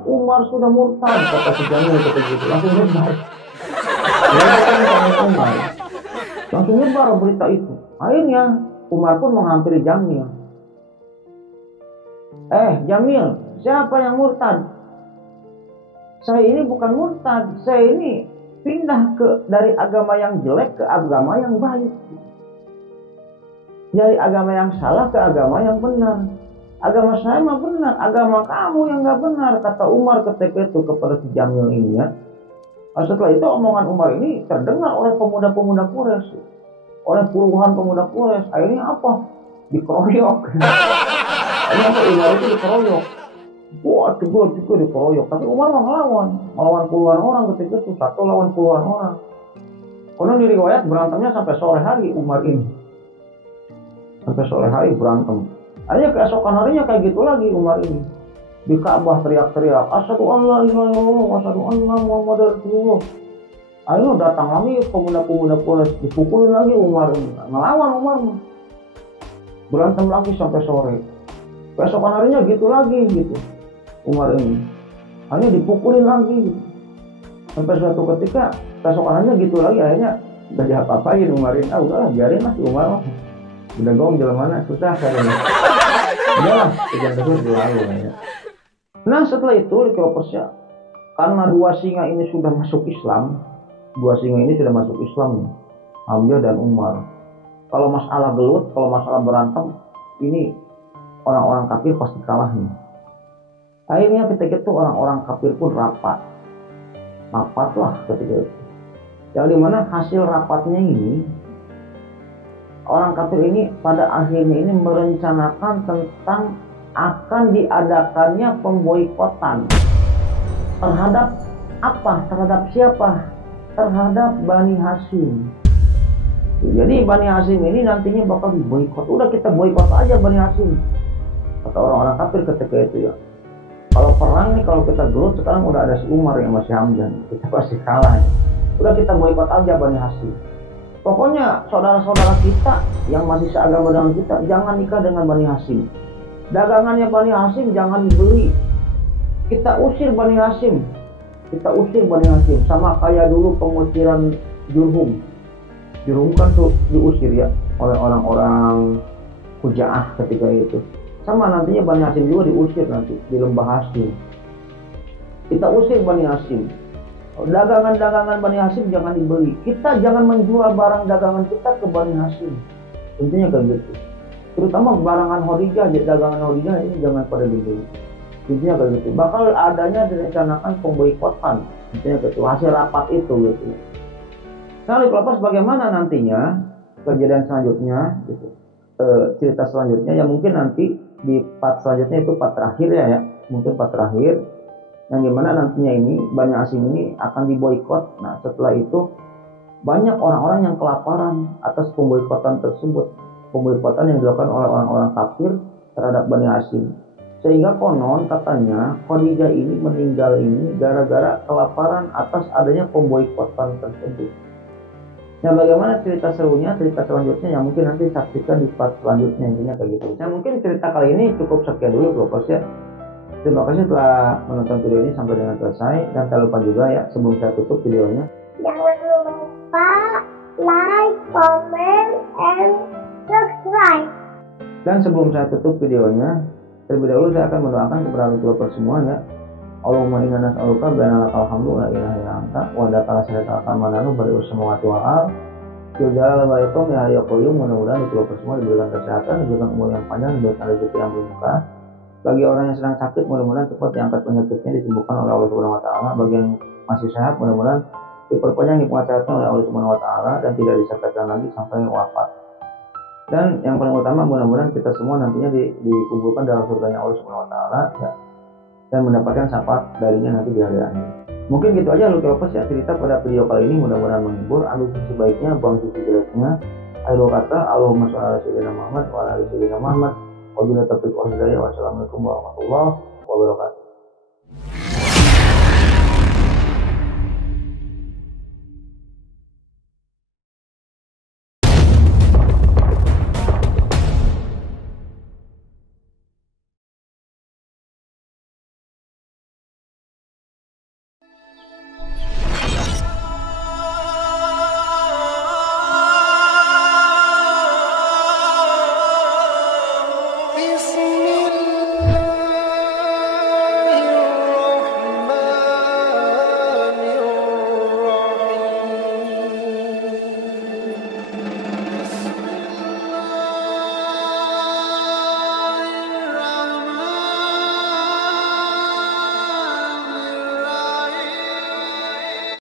kata si Jamil kata gitu. Langsung nyebar. Langsung nyebar berita itu. Akhirnya Umar pun menghampiri Jamil. Jamil, siapa yang murtad? Saya ini bukan murtad, saya ini pindah dari agama yang jelek ke agama yang baik. Dari agama yang salah ke agama yang benar. Agama saya mah benar, agama kamu yang nggak benar, kata Umar ketika itu kepada si Jamil ini ya. Setelah itu omongan Umar ini terdengar oleh pemuda-pemuda Quraisy, oleh puluhan pemuda Quraisy. Akhirnya apa? Dikeroyok. Akhirnya Umar itu dikeroyok. Wah, juga dikeroyok. Tapi Umar melawan puluhan orang ketika itu, satu lawan puluhan orang. Karena di riwayat berantemnya sampai sore hari Umar ini. Sampai sore hari berantem. Akhirnya keesokan harinya kayak gitu lagi Umar ini. Di Ka'bah teriak-teriak, asyhadu an la ilaha illallah wa asyhadu anna Muhammadar Rasulullah. Akhirnya datang lagi pemuda-pemuda Quraisy, dipukulin lagi Umar ini. Ngelawan Umar. Berantem lagi sampai sore. Keesokan harinya gitu lagi gitu. Umar ini. Akhirnya dipukulin lagi gitu. Sampai suatu ketika keesokan harinya gitu lagi, akhirnya udah diapa-apain Umar ini. Udahlah biarin lah si Umar. Udah gong jalan mana susah kayaknya. Udahlah, kejadian tersebut berlalu ya. Nah setelah itu kalau Persia, karena dua singa ini sudah masuk Islam, Hamzah dan Umar. Kalau masalah gelut, kalau masalah berantem, ini orang-orang kafir pasti kalah nih. Akhirnya ketika itu orang-orang kafir pun rapatlah ketika itu. Yang dimana hasil rapatnya ini, orang kafir ini pada akhirnya ini merencanakan tentang akan diadakannya pemboikotan terhadap apa? Terhadap siapa? Terhadap Bani Hashim. Jadi Bani Hashim ini nantinya bakal diboikot. Udah kita boikot aja Bani Hashim, kata orang-orang kafir ketika itu ya. Kalau perang nih, kalau kita gelut sekarang udah ada si Umar yang masih Hamzah, kita pasti kalah. Udah kita boikot aja Bani Hashim. Pokoknya saudara-saudara kita yang masih seagama dengan kita jangan nikah dengan Bani Hashim. Dagangannya Bani Hashim jangan dibeli. Kita usir Bani Hashim. Sama kayak dulu pengusiran Jurhum. Jurhum kan tuh diusir ya oleh orang-orang Khuza'ah ketika itu. Sama nantinya Bani Hashim juga diusir nanti di lembah Hashim. Kita usir Bani Hashim. Dagangan-dagangan Bani Hashim jangan dibeli. Kita jangan menjual barang dagangan kita ke Bani Hashim. Intinya kayak gitu. Terutama barangan Khadijah, dagangan Khadijah ini jangan pada dibeli. Intinya kayak gitu. Bakal adanya direncanakan pemboikotan. Intinya kayak gitu. Hasil rapat itu gitu. Nah, lepas bagaimana nantinya kejadian selanjutnya gitu. Cerita selanjutnya ya mungkin nanti di part selanjutnya itu part terakhir ya. Mungkin part terakhir. Yang dimana nantinya ini Bani Hashim ini akan diboikot. Nah setelah itu banyak orang-orang yang kelaparan atas pemboikotan tersebut, pemboikotan yang dilakukan oleh orang-orang kafir terhadap Bani Hashim, Sehingga konon katanya Khadijah ini meninggal ini gara-gara kelaparan atas adanya pemboikotan tersebut. Nah, bagaimana cerita serunya, cerita selanjutnya yang mungkin nanti saksikan di part selanjutnya, intinya kayak gitu. Nah, mungkin cerita kali ini cukup sekian dulu Globers ya. Terima kasih telah menonton video ini sampai dengan selesai, dan tak lupa juga ya sebelum saya tutup videonya, Jangan lupa like, comment, and subscribe. dan sebelum saya tutup videonya, terlebih dahulu saya akan mendoakan kepada Globers semua ya. Allahumma inna nas'aluka bi'anna lakal hamdu la ilaha illa anta wa dakala syarika mananu bari usmawati wal al Jogja Waalaikum ya Hayya Qayyum. Mudah-mudahan Globers semua diberikan kesehatan, diberikan umur yang panjang, diberikan rezeki yang berlimpah. Bagi orang yang sedang sakit, mudah-mudahan cepat diangkat penyakitnya, disembuhkan oleh Allah Subhanahu wa taala. Bagi yang masih sehat, mudah-mudahan diperpanjang hikmat sehatnya oleh Allah Subhanahu wa taala dan tidak disakitkan lagi sampai wafat. Dan yang paling utama, mudah-mudahan kita semua nantinya dikumpulkan dalam surganya Allah Subhanahu wa taala ya, dan mendapatkan syafaat darinya nanti di hari akhir. Mungkin gitu aja Globers ya cerita pada video kali ini, mudah-mudahan menghibur. Ambil sisi baiknya, buang sisi jeleknya. Akhir kata, Allahumma sholli ala sayyidina Muhammad wa ala ali sayyidina Muhammad. Wabillahi taufiq wal hidayah. Wassalamualaikum warahmatullahi wabarakatuh.